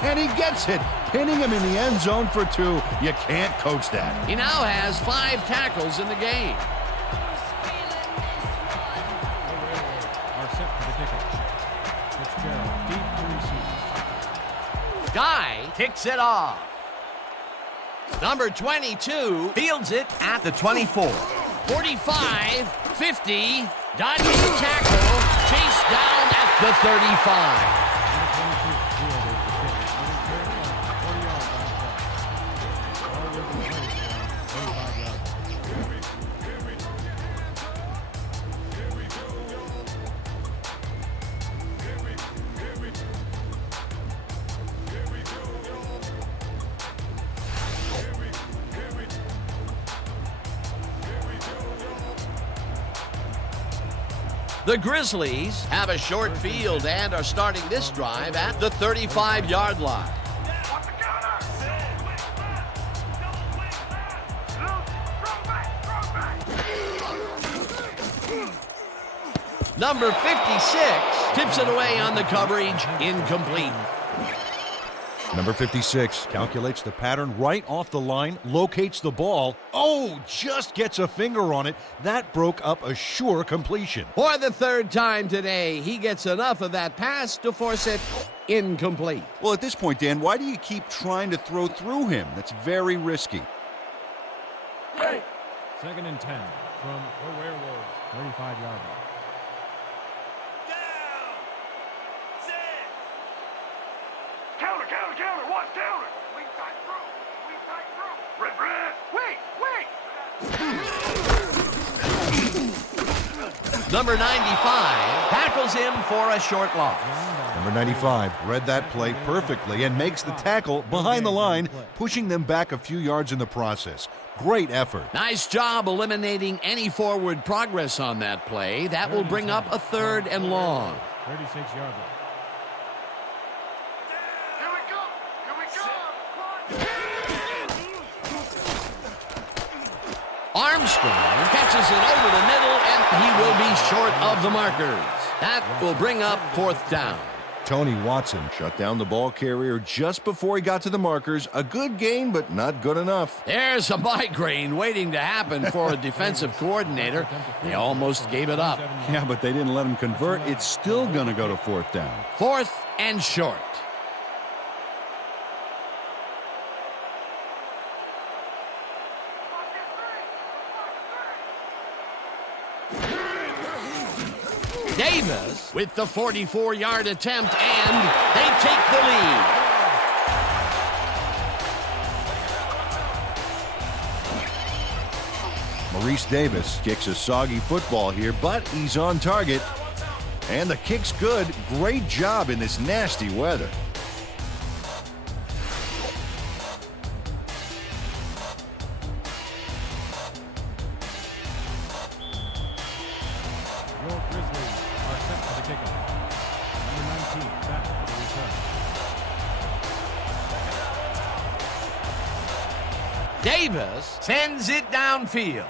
And he gets it, pinning him in the end zone for 2. You can't coach that. He now has 5 tackles in the game. Are set for the kickoff. Fitzgerald deep to receive. Guy kicks it off. Number 22 fields it at the 24. 45, 50, dodging tackle, chased down at the 35. The Grizzlies have a short field and are starting this drive at the 35-yard line. What's the counter? Number 56 tips it away on the coverage, incomplete. Number 56 calculates the pattern right off the line, locates the ball. Oh, just gets a finger on it. That broke up a sure completion. For the 3rd time today, he gets enough of that pass to force it incomplete. Well, at this point, Dan, why do you keep trying to throw through him? That's very risky. 2nd and 10 from the Werewolves, 35-yard line. Counter. Watch counter. Wing tight through. Red. Wait. Number 95 tackles him for a short loss. Number 95 read that play perfectly and makes the tackle behind the line, pushing them back a few yards in the process. Great effort. Nice job eliminating any forward progress on that play. That will bring up a 3rd and long. 36-yard line. Armstrong catches it over the middle, and he will be short of the markers. That will bring up 4th down. Tony Watson shut down the ball carrier just before he got to the markers. A good gain, but not good enough. There's a migraine waiting to happen for a defensive coordinator. They almost gave it up. Yeah, but they didn't let him convert. It's still going to go to 4th down. 4th and short. Davis with the 44-yard attempt, and they take the lead. Maurice Davis kicks a soggy football here, but he's on target. And the kick's good. Great job in this nasty weather. Your Grizzlies are set for the kickoff. Number 19, back for the return. Davis sends it downfield.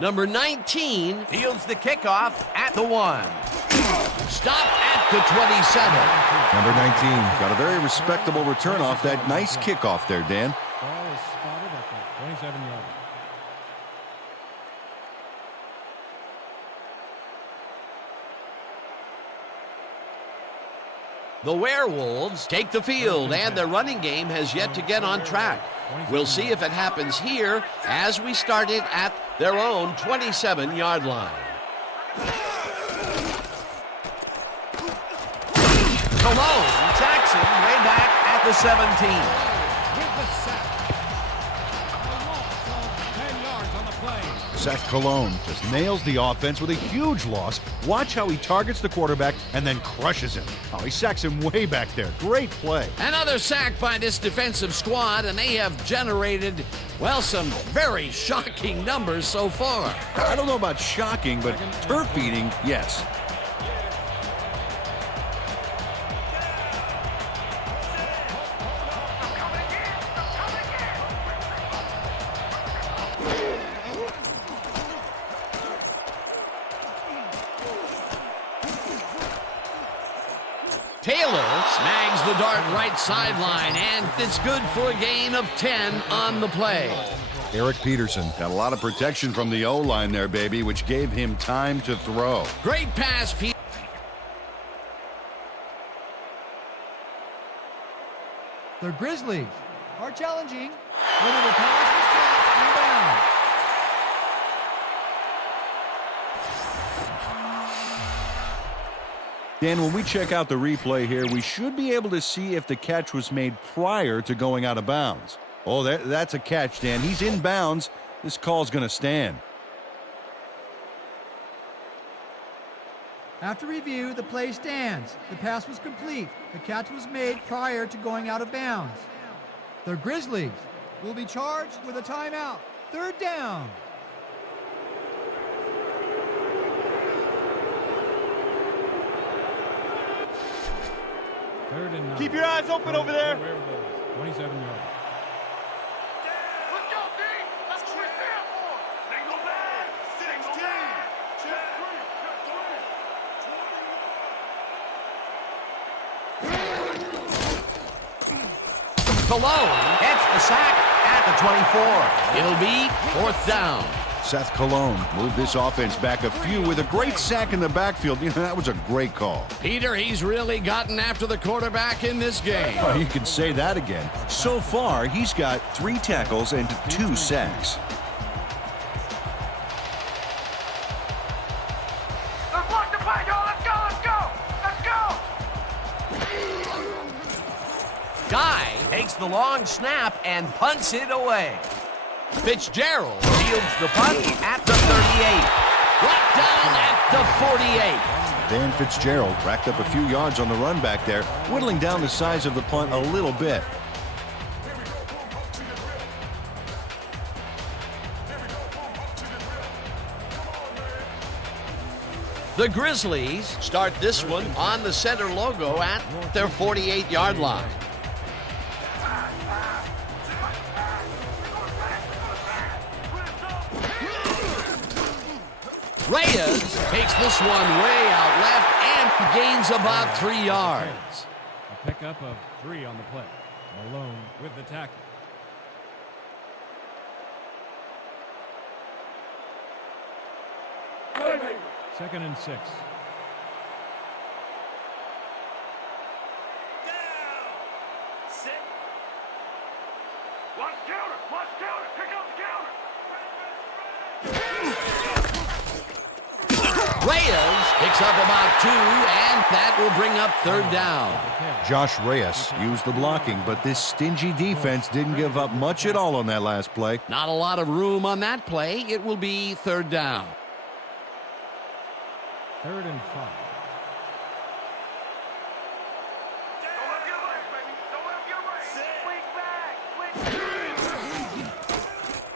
Number 19 fields the kickoff at the 1. Stop at the 27. Number 19 got a very respectable return off that nice kickoff there, Dan. Ball is spotted at the 27-yard. The Werewolves take the field, and their running game has yet to get on track. We'll see if it happens here as we started at their own 27-yard line. Cologne Jackson way back at the 17. With the sack. A loss of 10 yards on the play. Seth Cologne just nails the offense with a huge loss. Watch how he targets the quarterback and then crushes him. Oh, he sacks him way back there. Great play. Another sack by this defensive squad, and they have generated, well, some very shocking numbers so far. I don't know about shocking, but turf eating, yes. Taylor snags the dart right sideline, and it's good for a gain of 10 on the play. Eric Peterson got a lot of protection from the O-line there, baby, which gave him time to throw. Great pass, Pete. The Grizzlies are challenging whether the pass is caught and bound. Dan, when we check out the replay here, we should be able to see if the catch was made prior to going out of bounds. Oh, that's a catch, Dan. He's in bounds. This call's going to stand. After review, the play stands. The pass was complete. The catch was made prior to going out of bounds. The Grizzlies will be charged with a timeout. 3rd down. Third and 9. Keep your eyes open over there. 27 yards. Let's go, D! That's what we stand for! Single man! 16! Check 3! Cologne gets the sack at the 24. It'll be 4th down. Seth Cologne moved this offense back a few with a great sack in the backfield. You know, that was a great call. Peter, he's really gotten after the quarterback in this game. Oh, you can say that again. So far, he's got 3 tackles and 2 sacks. Let's block the play, y'all! Let's go! Let's go! Let's go! Guy takes the long snap and punts it away. Fitzgerald Fields the punt at the 38. brought down at the 48. Dan Fitzgerald racked up a few yards on the run back there, whittling down the size of the punt a little bit. The Grizzlies start this one on the center logo at their 48-yard line. Reyes takes this one way out left, and gains about 3 yards. A pickup of 3 on the play. Malone with the tackle. Second and 6. Watch counter! Watch counter! Pick up the counter! Reyes picks up about 2, and that will bring up 3rd down. Josh Reyes used the blocking, but this stingy defense didn't give up much at all on that last play. Not a lot of room on that play. It will be 3rd down. 3rd and 5. Don't let him get away, baby! Don't let him get away! Swing back! Swing.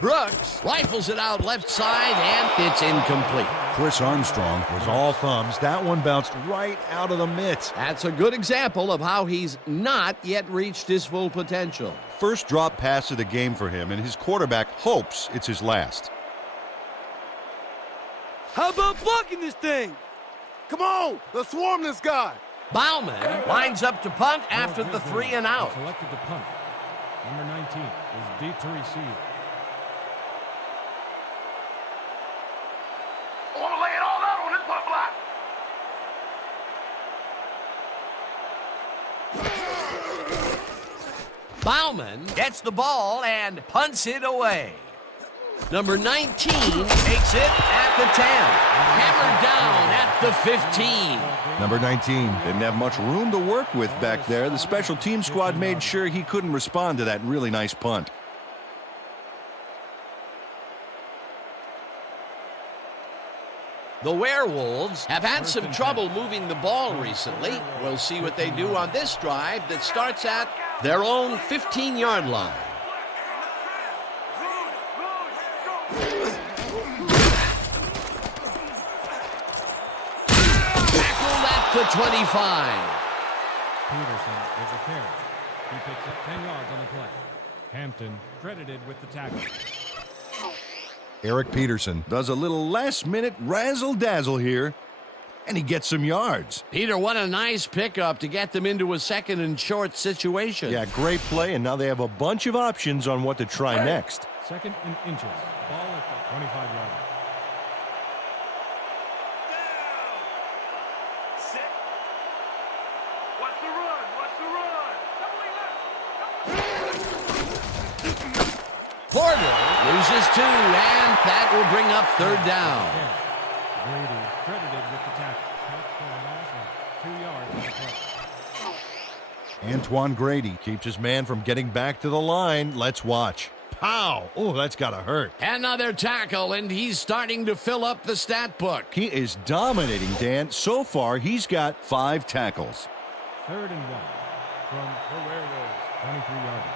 Brooks rifles it out left side, and it's incomplete. Chris Armstrong was all thumbs. That one bounced right out of the mitts. That's a good example of how he's not yet reached his full potential. First drop pass of the game for him, and his quarterback hopes it's his last. How about blocking this thing? Come on, let's swarm this guy. Bauman lines up to punt after the 3 and out. Selected to punt. Number 19 is deep to receive. I want to lay it all out on this punt block! Bauman gets the ball and punts it away. Number 19 takes it at the 10. Hammered down at the 15. Number 19 didn't have much room to work with back there. The special team squad made sure he couldn't respond to that really nice punt. The Werewolves have had some trouble moving the ball recently. We'll see what they do on this drive that starts at their own 15-yard line. Tackled at the 25. Peterson is a carry. He picks up 10 yards on the play. Hampton credited with the tackle. Eric Peterson does a little last-minute razzle-dazzle here, and he gets some yards. Peter, what a nice pickup to get them into a 2nd and short situation. Yeah, great play, and now they have a bunch of options on what to try next. 2nd and inches. Ball at the 25-yard line. Watch the run! Watch the run! Porter loses 2, and that will bring up 3rd down. Brady credited with the tackle. Touch for a loss of 2 yards on the play. Antoine Grady keeps his man from getting back to the line. Let's watch. Pow! Oh, that's got to hurt. Another tackle, and he's starting to fill up the stat book. He is dominating, Dan. So far, he's got 5 tackles. 3rd and 1 from the Werewolves. 23-yard line.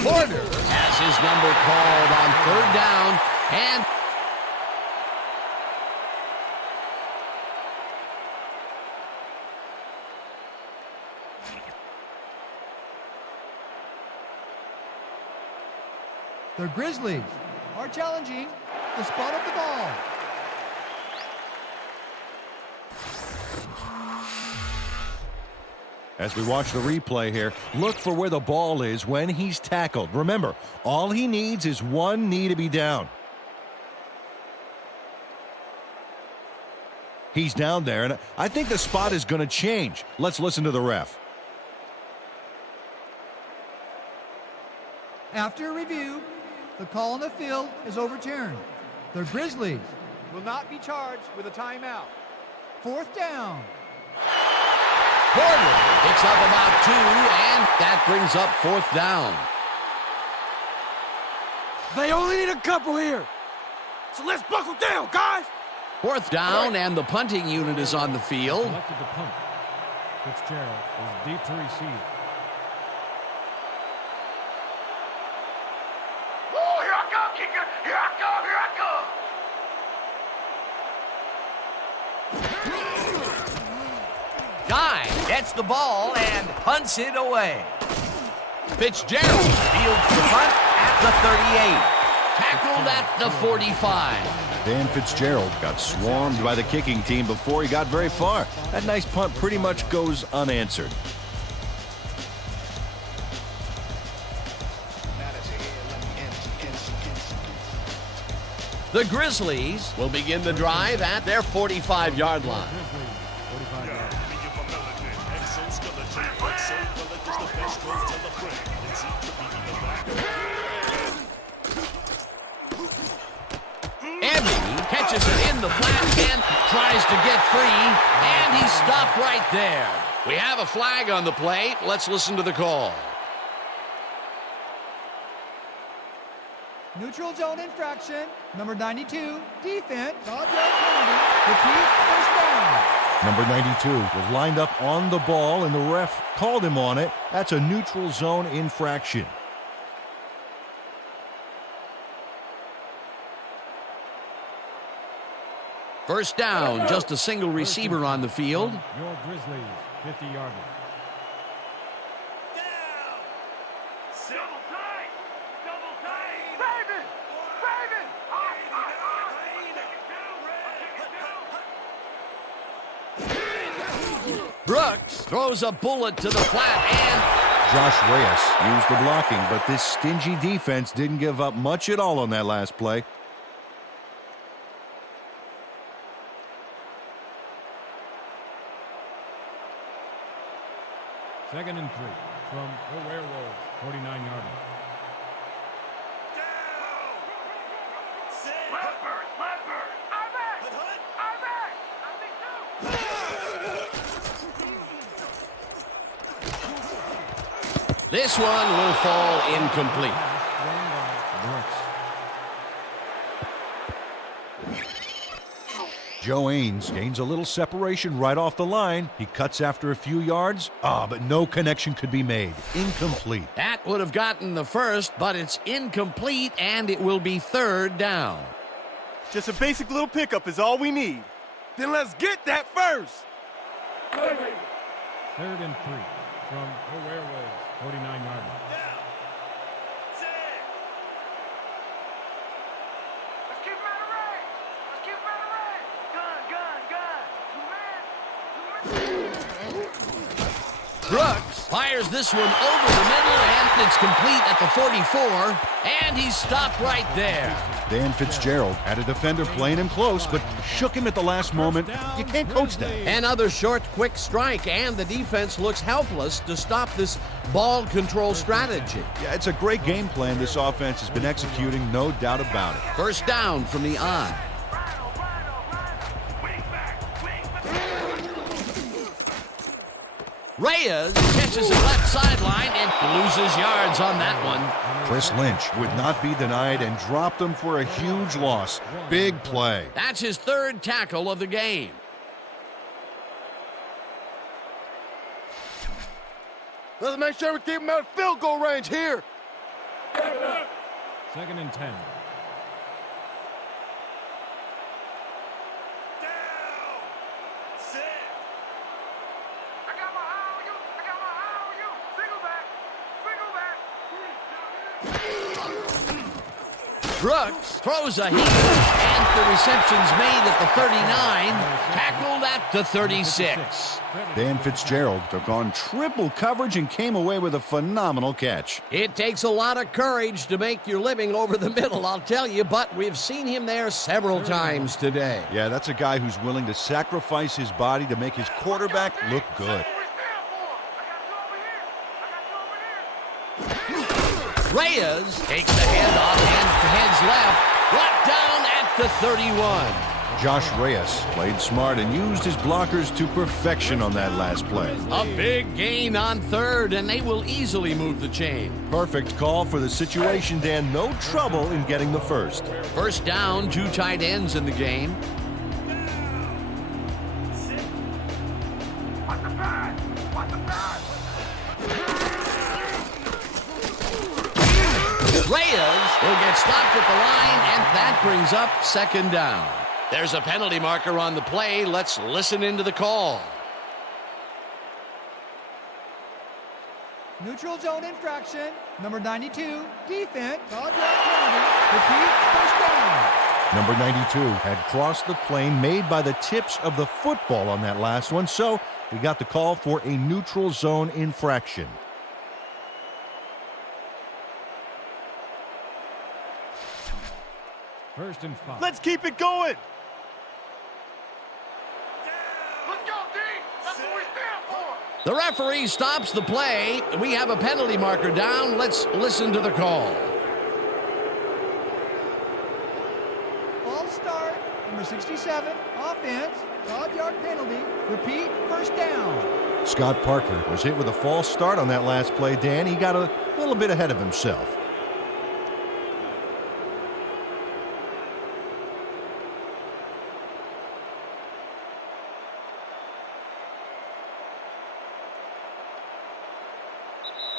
Porter has his number called on 3rd down, and The Grizzlies are challenging the spot of the ball. As we watch the replay here, look for where the ball is when he's tackled. Remember, all he needs is one knee to be down. He's down there, and I think the spot is going to change. Let's listen to the ref. After review, the call on the field is overturned. The Grizzlies will not be charged with a timeout. 4th down. Porter picks up about 2, and that brings up 4th down. They only need a couple here. So let's buckle down, guys. 4th down, and the punting unit is on the field. Selected to punt. Fitzgerald is deep to receive. Oh, here I come, kicker! Here I come! Here I come! Guy gets the ball and punts it away. Fitzgerald fields the punt at the 38. Tackled Tackled at the 45. Dan Fitzgerald got swarmed by the kicking team before he got very far. That nice punt pretty much goes unanswered. The Grizzlies will begin the drive at their 45-yard line. Emmy catches it in the flat and tries to get free, and he's stopped right there. We have a flag on the play. Let's listen to the call. Neutral zone infraction. Number 92, defense. Dodge penalty. Repeat, first down. Number 92 was lined up on the ball, and the ref called him on it. That's a neutral zone infraction. First down, just a single receiver on the field. Your Grizzlies, 50-yarder. Double tight! Raven! Raven! Brooks throws a bullet to the flat, and Josh Reyes used the blocking, but this stingy defense didn't give up much at all on that last play. Second and 3 from the Werewolves, 49-yarder. Leopard! I'm back! this one will fall incomplete. Brooks. Joe Ains gains a little separation right off the line. He cuts after a few yards. But no connection could be made. Incomplete. That would have gotten the first, but it's incomplete, and it will be third down. Just a basic little pickup is all we need. Then let's get that first. Third and 3 from the Werewolves, 49-yarder. Let's keep him out of range! Let's keep him out of range! Brooks fires this one over the middle, and it's complete at the 44, and he's stopped right there. Dan Fitzgerald had a defender playing him close, but shook him at the last moment. You can't coach that. Another short, quick strike, and the defense looks helpless to stop this ball control strategy. Yeah, it's a great game plan this offense has been executing, no doubt about it. First down from the I. Reyes catches it left sideline and loses yards on that one. Chris Lynch would not be denied and dropped him for a huge loss. Big play. That's his third tackle of the game. Let's make sure we keep him out of field goal range here. Second and 10. Brooks throws a heater, and the reception's made at the 39, tackled at the 36. Dan Fitzgerald took on triple coverage and came away with a phenomenal catch. It takes a lot of courage to make your living over the middle, I'll tell you, but we've seen him there several times today. Yeah, that's a guy who's willing to sacrifice his body to make his quarterback look good. Reyes takes the handoff and heads left, brought down at the 31. Josh Reyes played smart and used his blockers to perfection on that last play. A big gain on third, and they will easily move the chain. Perfect call for the situation, Dan. No trouble in getting the first. First down, 2 tight ends in the game. Reyes will get stopped at the line, and that brings up second down. There's a penalty marker on the play. Let's listen into the call. Neutral zone infraction. Number 92, defense. Dodge penalty. Repeat, first down. Number 92 had crossed the plane made by the tips of the football on that last one, so we got the call for a neutral zone infraction. First and 5. Let's keep it going. Let's go, D! That's what we stand for! The referee stops the play. We have a penalty marker down. Let's listen to the call. False start, number 67, offense, 5-yard penalty. Repeat, first down. Scott Parker was hit with a false start on that last play, Dan. He got a little bit ahead of himself.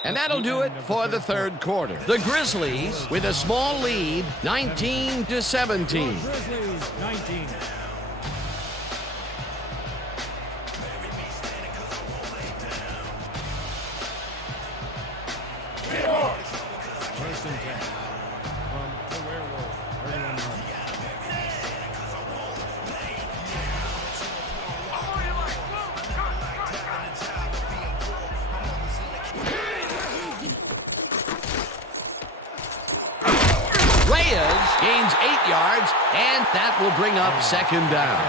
And that'll do it for the third quarter. The Grizzlies with a small lead, 19-17. Grizzlies 19. First and 10 from the Werewolves. 31 yards. Reyes gains 8 yards, and that will bring up second down.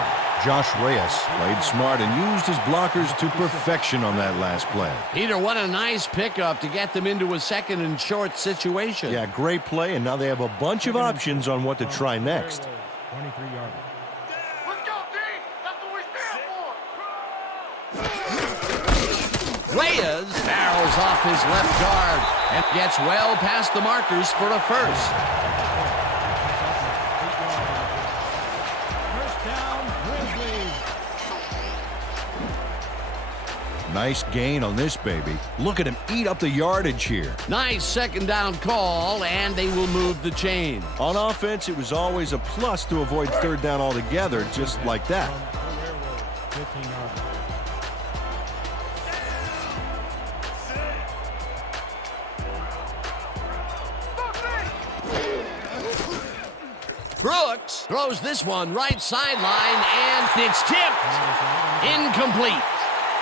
Josh Reyes played smart and used his blockers to perfection on that last play. Peter, what a nice pickup to get them into a second and short situation. Yeah, great play, and now they have a bunch of options on what to try next. 23 yards. Let's go, D! That's what we stand for! Reyes barrels off his left guard and gets well past the markers for a first. First down, Grizzlies. Nice gain on this baby. Look at him eat up the yardage here. Nice second down call, and they will move the chain. On offense, it was always a plus to avoid third down altogether, just like that. From the Werewolves. 15 yards. Brooks throws this one right sideline, and it's tipped. Incomplete.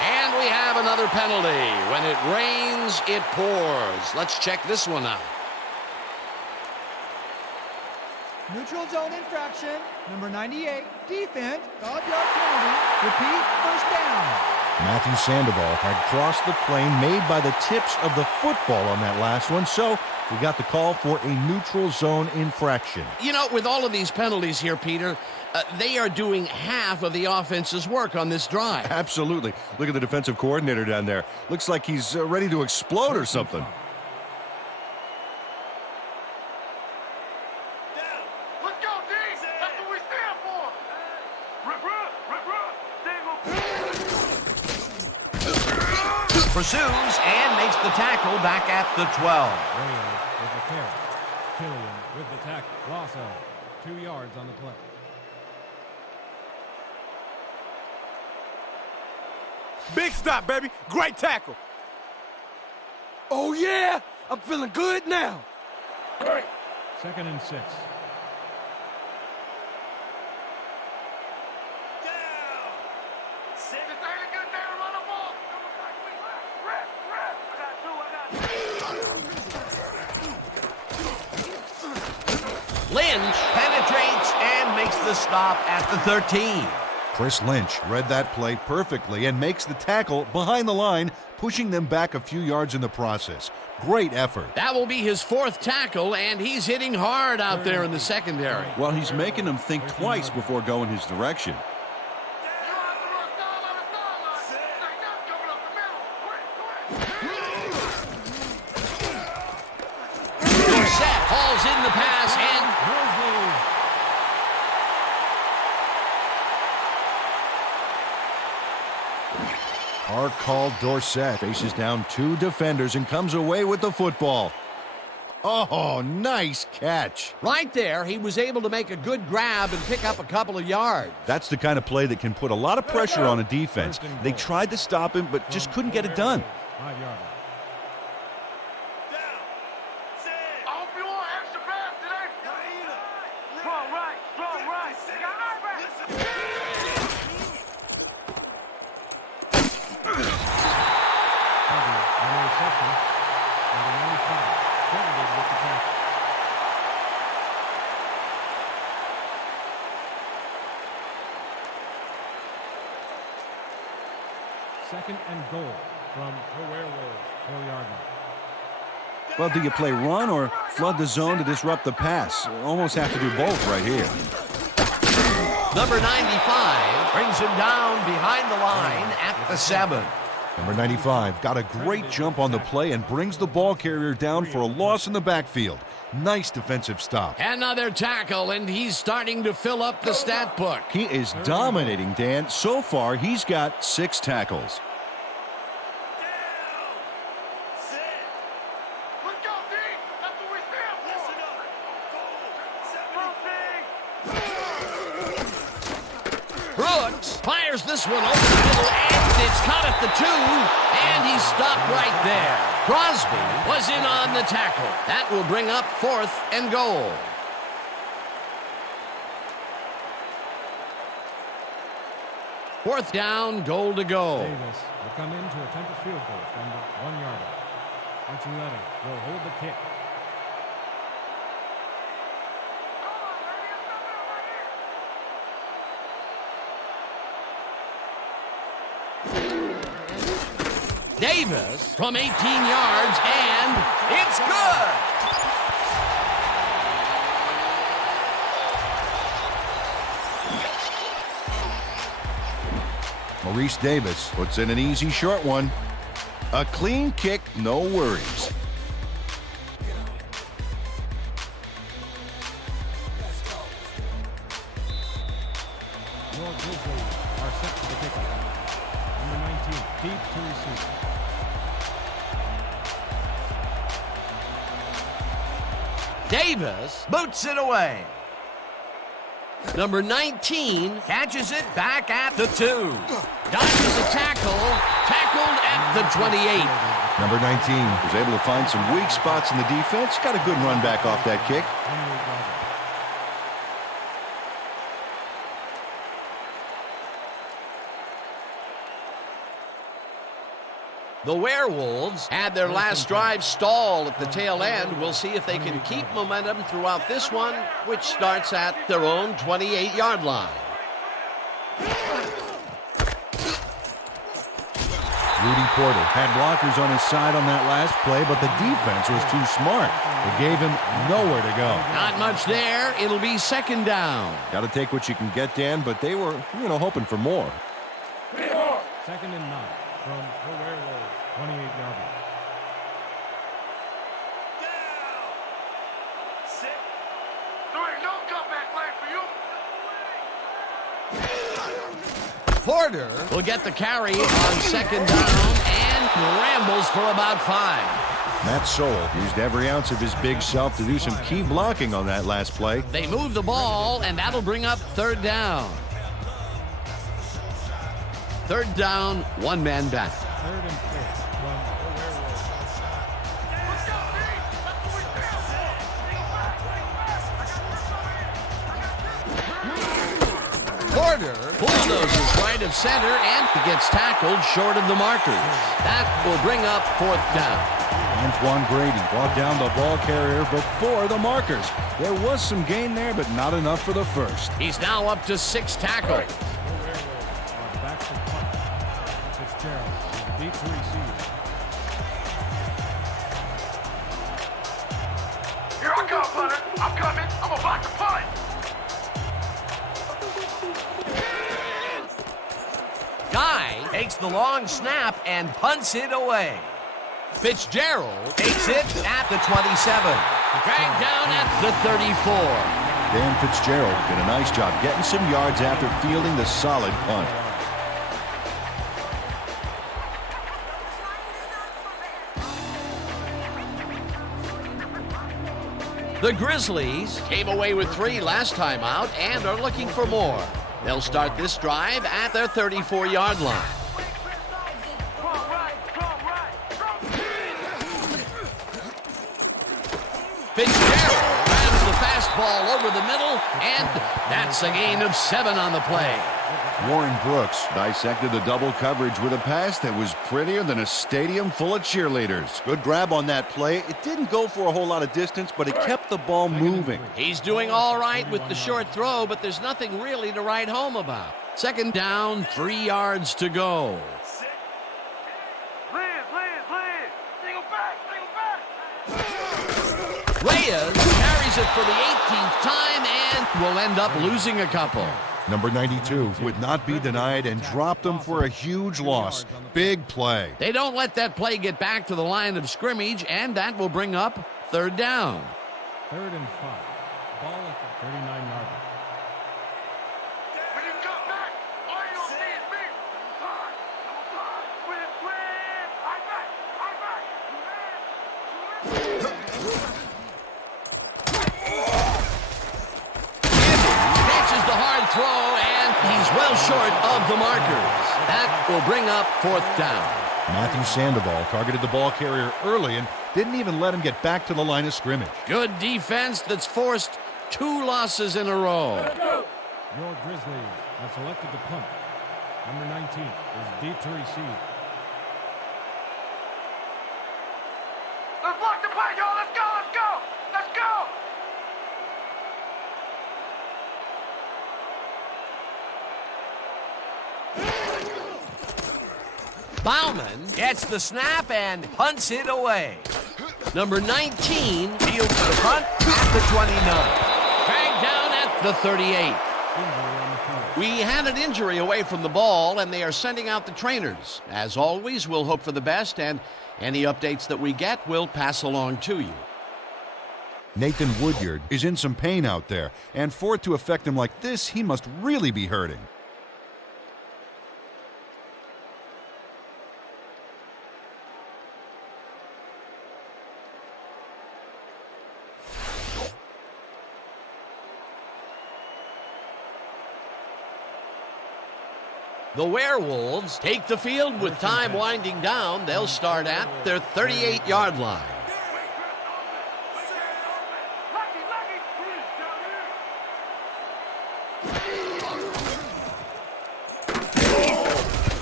And we have another penalty. When it rains, it pours. Let's check this one out. Neutral zone infraction, number 98, defense, 5-yard penalty. Repeat, first down. Matthew Sandoval had crossed the plane made by the tips of the football on that last one, so we got the call for a neutral zone infraction. You know, with all of these penalties here, Peter, they are doing half of the offense's work on this drive. Absolutely. Look at the defensive coordinator down there. Looks like he's ready to explode or something. Let's go, D! That's what we stand for! Pursues and makes the tackle back at the 12. Reyes with the carry. Killian with the tackle. Loss of 2 yards on the play. Big stop, baby. Great tackle. Oh, yeah? I'm feeling good now. Second and 6. This ain't a good day to run a ball! Rep! I got two. Lynch penetrates and makes the stop at the 13. Chris Lynch read that play perfectly and makes the tackle behind the line, pushing them back a few yards in the process. Great effort. That will be his 4th tackle, and he's hitting hard out there in the secondary. Well, he's making them think twice before going his direction. You don't have to run sideline to sideline. Like that coming up the middle. Quick! Dorsett hauls in the pass, and Grizzlies. Our call Dorsett faces down 2 defenders and comes away with the football. Oh, nice catch. right there, he was able to make a good grab and pick up a couple of yards. That's the kind of play that can put a lot of pressure on a defense. They tried to stop him, but just couldn't get it done. 5 yards. I hope you want extra pass today. Strong right. Heavy on the reception. Number 95, credited with the tackle. Second and goal from the Werewolves, 4-yard line. Well, do you play run or flood the zone to disrupt the pass? Almost have to do both right here. Number 95 brings him down behind the line at the 7. Number 95 got a great jump on the play and brings the ball carrier down for a loss in the backfield. Nice defensive stop. Another tackle, and he's starting to fill up the stat book. He is dominating, Dan. So far, he's got 6 tackles. Let's go, D. That's what we stand for. Brooks fires this one over the middle, and it's caught at the 2, and he's stopped right there. Crosby was in on the tackle. That will bring up 4th and goal. Fourth down, goal to go. Davis will come in to attempt a field goal from the 1-yard line. Archuleta will hold the kick. Davis from 18 yards, and it's good. Maurice Davis puts in an easy short one. A clean kick, no worries. Your Grizzlies are set for the kickoff. Number 19, deep to receive. Davis boots it away. Number 19 Catches it back at the 2. dodges a tackle, tackled at the 28. Number 19 was able to find some weak spots in the defense. Got a good run back off that kick. The Werewolves had their last drive stall at the tail end. We'll see if they can keep momentum throughout this one, which starts at their own 28-yard line. Rudy Porter had blockers on his side on that last play, but the defense was too smart. It gave him nowhere to go. Not much there. It'll be 2nd down. Got to take what you can get, Dan, but they were, hoping for more. 2nd and 9 from the Werewolves, 28-yard line. There ain't no comeback lane for you. Porter will get the carry on 2nd down and rambles for about 5. Matt Sowell used every ounce of his big self to do some key blocking on that last play. They move the ball, and that'll bring up 3rd down. 3rd down, 1 man back. 3rd and 4 from the Werewolves. Let's go, D. That's what we stand for. Porter bulldozes right of center, and he gets tackled short of the markers. That will bring up 4th down. Antoine Brady brought down the ball carrier before the markers. There was some gain there, but not enough for the first. He's now up to 6 tackles. The Werewolves are back to punt. Fitzgerald is deep to receive. Here I come, Hunter. I'm coming. I'm about to punt. Guy takes the long snap and punts it away. Fitzgerald Takes it at the 27. dragged down at the 34. Dan Fitzgerald did a nice job getting some yards after fielding the solid punt. The Grizzlies came away with 3 last time out and are looking for more. They'll start this drive at their 34-yard line. Fitzgerald grabs the fast fastball over the middle, and that's a gain of 7 on the play. Warren Brooks dissected the double coverage with a pass that was prettier than a stadium full of cheerleaders. Good grab on that play. It didn't go for a whole lot of distance, but it kept the ball moving. He's doing all right with the short throw, but there's nothing really to write home about. Second down, 3 yards to go. Reyes carries it for the 18th time and will end up losing a couple. Number 92 would not be denied and dropped them for a huge loss. Big play. They don't let that play get back to the line of scrimmage, and that will bring up third down. 3rd and 5. Ball at the 39-yard line. When you come back, all you don't see is me. Catches the hard throw, and he's well short of the markers. That will bring up 4th down. Matthew Sandoval targeted the ball carrier early and didn't even let him get back to the line of scrimmage. Good defense that's forced 2 losses in a row. Your Grizzlies have selected the punt. Number 19 is deep to receive. Let's block the play, y'all. Let's go, let's go, let's go. Bauman gets the snap and punts it away. Number 19 fields the punt at the 29. Dragged down at the 38. We had an injury away from the ball, and they are sending out the trainers. As always, we'll hope for the best, and any updates that we get, we'll pass along to you. Nathan Woodyard is in some pain out there, and for it to affect him like this, he must really be hurting. The Werewolves take the field with time winding down. They'll start at their 38-yard line.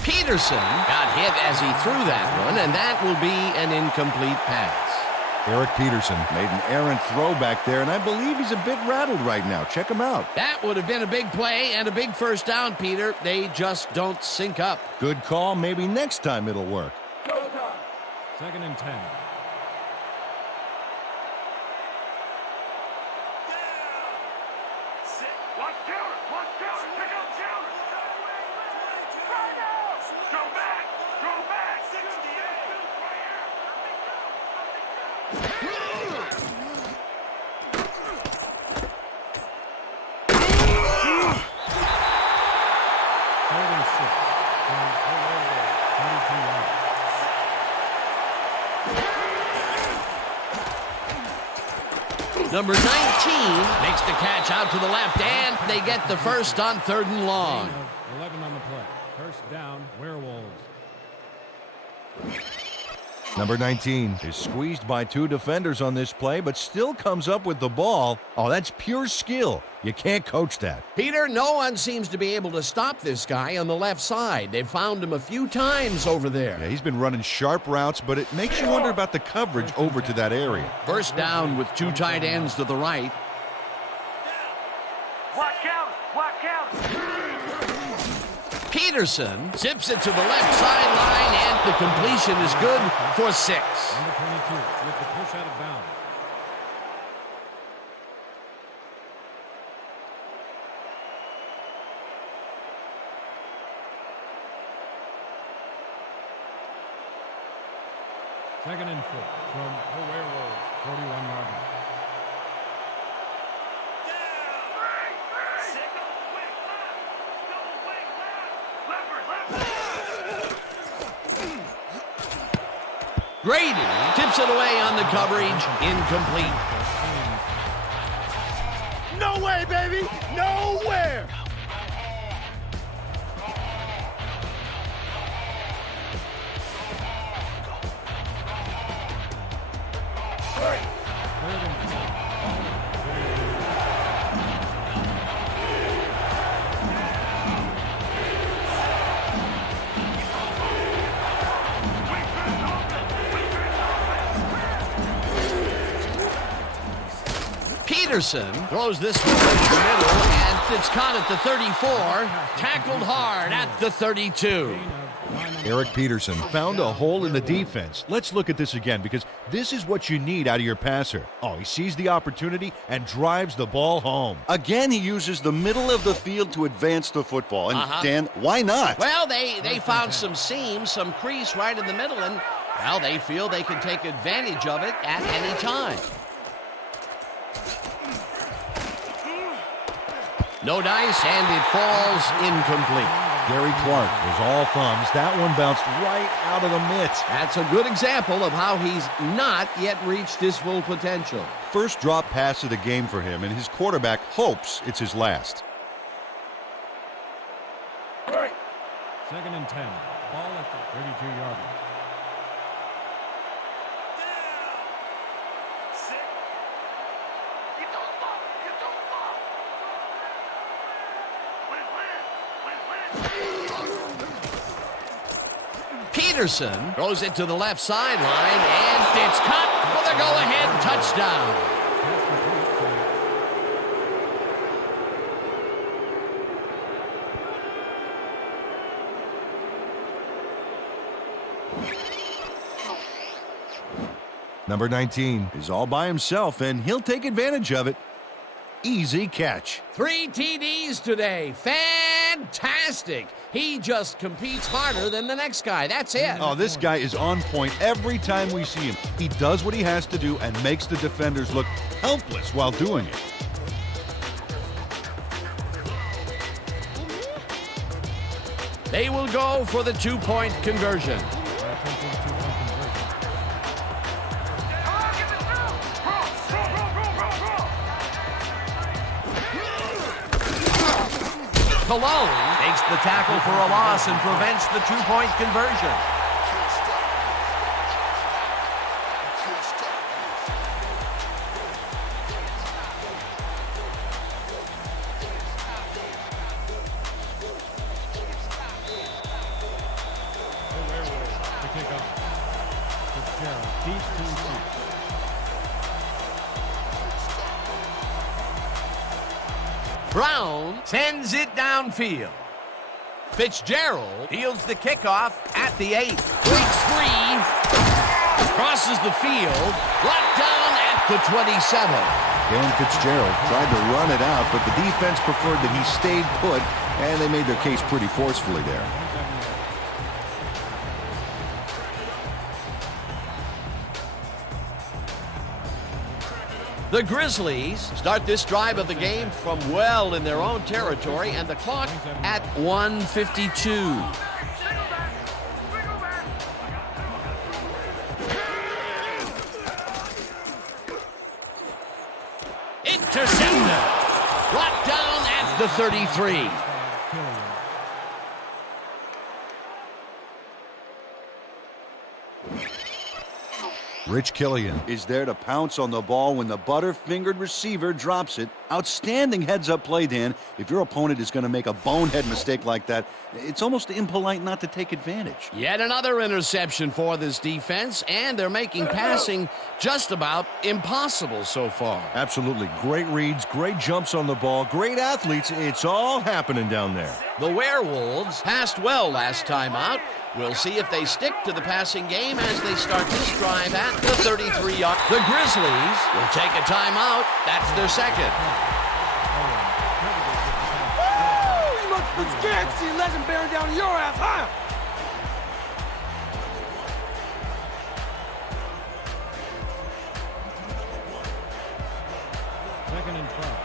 Peterson got hit as he threw that one, and that will be an incomplete pass. Eric Peterson made an errant throw back there, and I believe he's a bit rattled right now. Check him out. That would have been a big play and a big first down, Peter. They just don't sync up. Good call. Maybe next time it'll work. 2nd and 10. Number 19 makes the catch out to the left, and they get the first on 3rd and long. 11 on the play. First down, Werewolves. Number 19 is squeezed by 2 defenders on this play, but still comes up with the ball. Oh, that's pure skill. You can't coach that. Peter, no one seems to be able to stop this guy on the left side. They've found him a few times over there. Yeah, he's been running sharp routes, but it makes you wonder about the coverage over to that area. First down with 2 tight ends to the right. Watch out, watch out. Peterson zips it to the left sideline, and the completion is good for 6. Number 22 with the push out of bounds. Second and 4 from the Werewolves, 41-yard line. Grady tips it away on the coverage, incomplete. No way, baby! Nowhere! Peterson throws this one into the middle, and it's caught at the 34, tackled hard at the 32. Eric Peterson found a hole in the defense. Let's look at this again, because this is what you need out of your passer. Oh, he sees the opportunity and drives the ball home. Again, he uses the middle of the field to advance the football. And Dan, why not? Well, they found some seams, some crease right in the middle, and, well, they feel they can take advantage of it at any time. No dice, and it falls incomplete. Gary Clark was all thumbs. That one bounced right out of the mitts. That's a good example of how he's not yet reached his full potential. First drop pass of the game for him, and his quarterback hopes it's his last. 2nd and 10. Ball at the 32-yard line. Peterson throws it to the left sideline, and it's caught for the go-ahead touchdown. Number 19 is all by himself, and he'll take advantage of it. Easy catch. 3 TDs today. Fantastic. He just competes harder than the next guy. That's it. Oh, this guy is on point every time we see him. He does what he has to do and makes the defenders look helpless while doing it. They will go for the 2-point conversion. Cologne makes the tackle for a loss and prevents the 2-point conversion. To kick off. Fitzgerald, deep to receive. Brown sends it downfield. Fitzgerald fields the kickoff at the 8. Breaks free. Crosses the field. Brought down at the 27. Dan Fitzgerald tried to run it out, but the defense preferred that he stayed put, and they made their case pretty forcefully there. The Grizzlies start this drive of the game from well in their own territory, and the clock at 1:52. Intercepted. Brought down at the 33. Rich Killian is there to pounce on the ball when the butter-fingered receiver drops it. Outstanding heads-up play, Dan. If your opponent is going to make a bonehead mistake like that, it's almost impolite not to take advantage. Yet another interception for this defense, and they're making passing just about impossible so far. Absolutely. Great reads, great jumps on the ball, great athletes. It's all happening down there. The Werewolves passed well last time out. We'll see if they stick to the passing game as they start this drive at the 33-yard. The Grizzlies will take a timeout. That's their second. Woo! You must have been scared to see a legend bearing down on your ass, huh? Second and 12.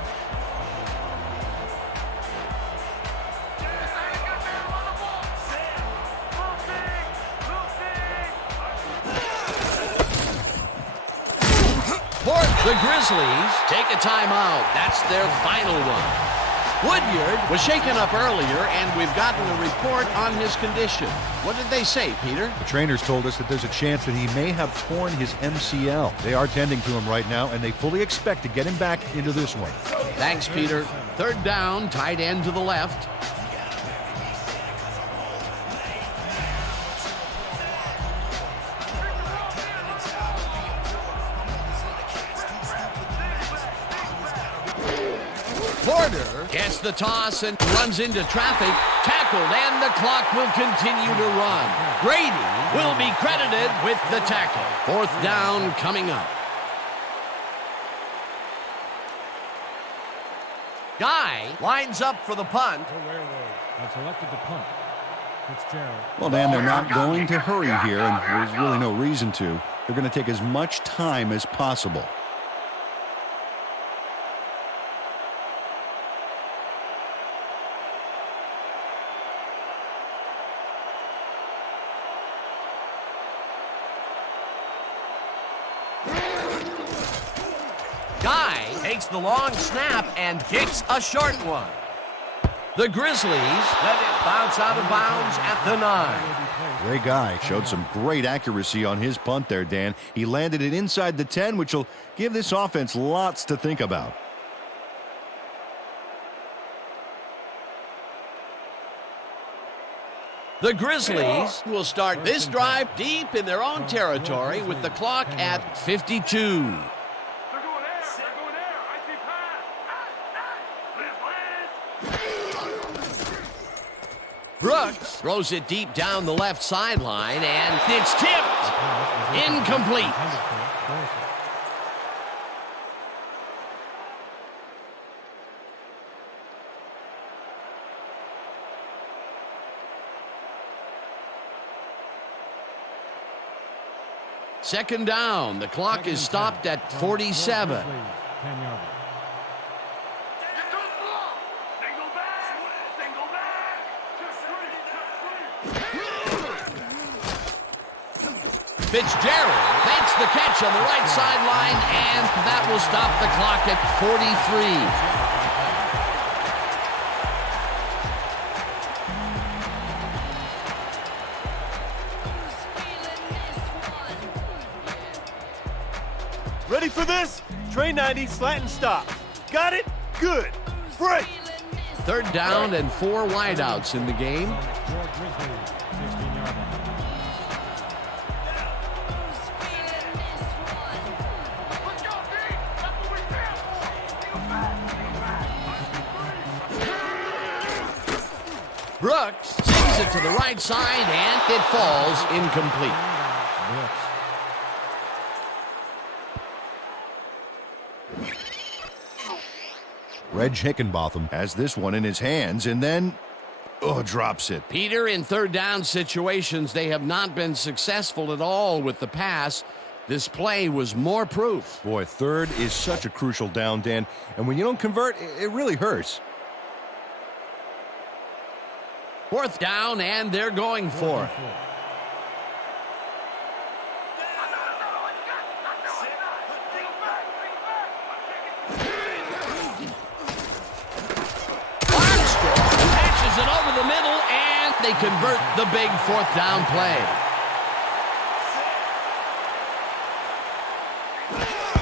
The Grizzlies take a timeout. That's their final one. Woodyard was shaken up earlier, and we've gotten a report on his condition. What did they say, Peter? The trainers told us that there's a chance that he may have torn his MCL. They are tending to him right now, and they fully expect to get him back into this one. Thanks, Peter. 3rd down, tight end to the left. Porter gets the toss and runs into traffic. Tackled, and the clock will continue to run. Grady will be credited with the tackle. 4th down coming up. Guy lines up for the punt. I've selected the punt. Fitzgerald. Well, Dan, they're not going to hurry here, and there's really no reason to. They're going to take as much time as possible. Guy takes the long snap and kicks a short one. The Grizzlies let it bounce out of bounds at the 9. Ray Guy showed some great accuracy on his punt there, Dan. He landed it inside the 10, which will give this offense lots to think about. The Grizzlies will start this drive deep in their own territory with the clock at 52. Brooks throws it deep down the left sideline, and it's tipped. Incomplete. Second down. The clock is stopped at 47. Fitzgerald makes the catch on the right sideline, and that will stop the clock at 43. Ready for this? Train 90, slant and stop. Got it? Good. Break. 3rd down and 4 wideouts in the game. Brooks sings it to the right side, and it falls incomplete. Reg Hickenbotham has this one in his hands and then drops it. Peter, in 3rd down situations, they have not been successful at all with the pass. This play was more proof. Boy, 3rd is such a crucial down, Dan, and when you don't convert, it really hurts. 4th down, and they're going for it. Armstrong patches it over the middle, and they convert the big 4th down play.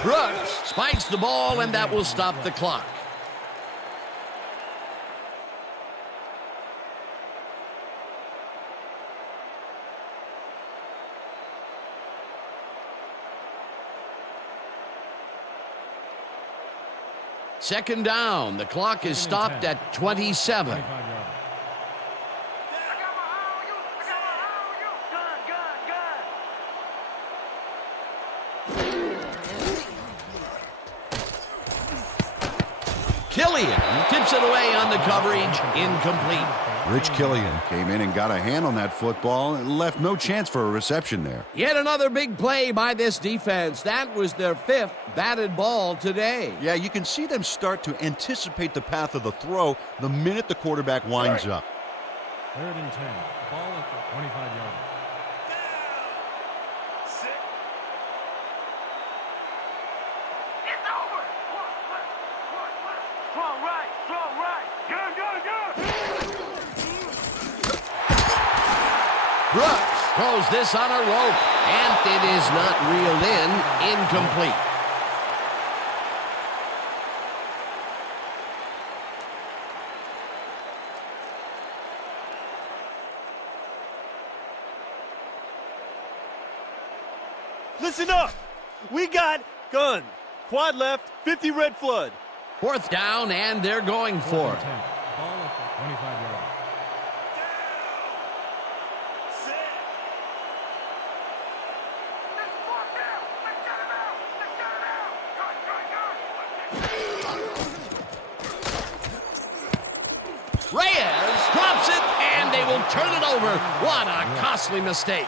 Brooks spikes the ball, and that will stop the clock. Second down. The clock is stopped at 27. Killian tips it away on the coverage. Incomplete. Rich Killian came in and got a hand on that football and left no chance for a reception there. Yet another big play by this defense. That was their 5th batted ball today. Yeah, you can see them start to anticipate the path of the throw the minute the quarterback winds up. 3rd and 10. Ball at the 25-yard line. Brooks throws this on a rope, and it is not reeled in. Incomplete. Listen up. We got guns. Quad left, 50 red flood. 4th down, and they're going for it. Ball at the 25-yard. Reyes drops it, and they will turn it over. What a costly mistake.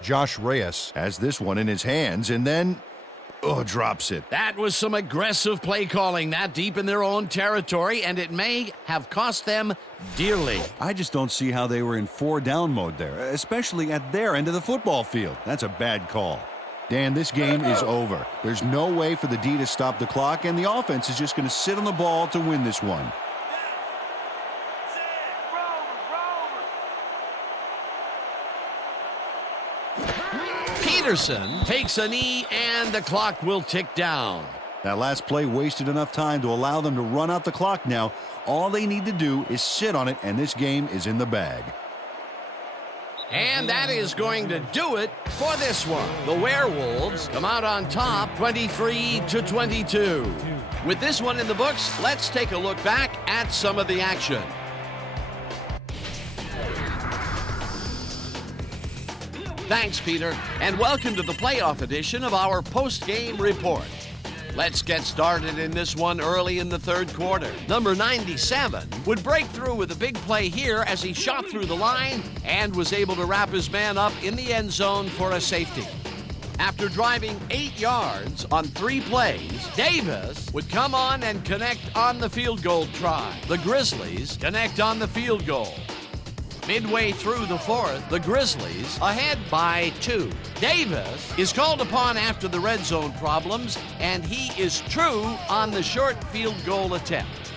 Josh Reyes has this one in his hands and then drops it. That was some aggressive play calling that deep in their own territory, and it may have cost them dearly. I just don't see how they were in 4-down mode there, especially at their end of the football field. That's a bad call. Dan, this game is over. There's no way for the D to stop the clock, and the offense is just going to sit on the ball to win this one. Peterson takes a knee, and the clock will tick down. That last play wasted enough time to allow them to run out the clock now. All they need to do is sit on it, and this game is in the bag. And that is going to do it for this one. The Werewolves come out on top 23-22. With this one in the books, let's take a look back at some of the action. Thanks, Peter, and welcome to the playoff edition of our post-game report. Let's get started in this one early in the 3rd quarter. Number 97 would break through with a big play here as he shot through the line and was able to wrap his man up in the end zone for a safety. After driving 8 yards on 3 plays, Davis would come on and connect on the field goal try. The Grizzlies connect on the field goal. Midway through the 4th, the Grizzlies ahead by 2. Davis is called upon after the red zone problems, and he is true on the short field goal attempt.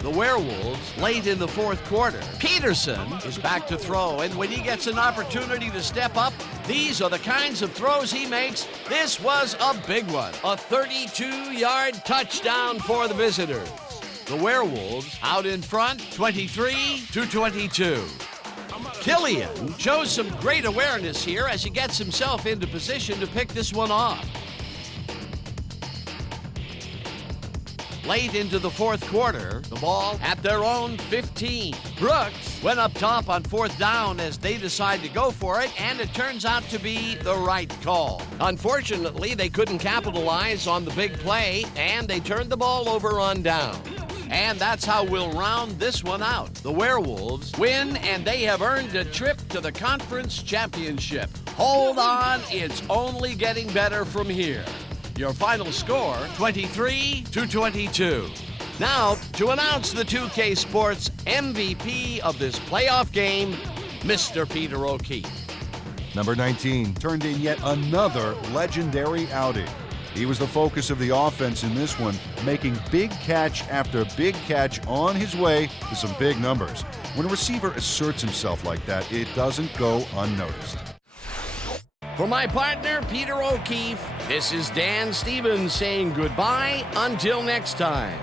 The Werewolves late in the 4th quarter. Peterson is back to throw, and when he gets an opportunity to step up, these are the kinds of throws he makes. This was a big one. A 32-yard touchdown for the visitors. The Werewolves out in front 23-22. Killian shows some great awareness here as he gets himself into position to pick this one off. Late into the 4th quarter, the ball at their own 15. Brooks went up top on 4th down as they decide to go for it, and it turns out to be the right call. Unfortunately, they couldn't capitalize on the big play, and they turned the ball over on down. And that's how we'll round this one out. The Werewolves win, and they have earned a trip to the conference championship. Hold on, it's only getting better from here. Your final score, 23-22. Now, to announce the 2K Sports MVP of this playoff game, Mr. Peter O'Keefe. Number 19 turned in yet another legendary outing. He was the focus of the offense in this one, making big catch after big catch on his way to some big numbers. When a receiver asserts himself like that, it doesn't go unnoticed. For my partner, Peter O'Keefe, this is Dan Stevens saying goodbye until next time.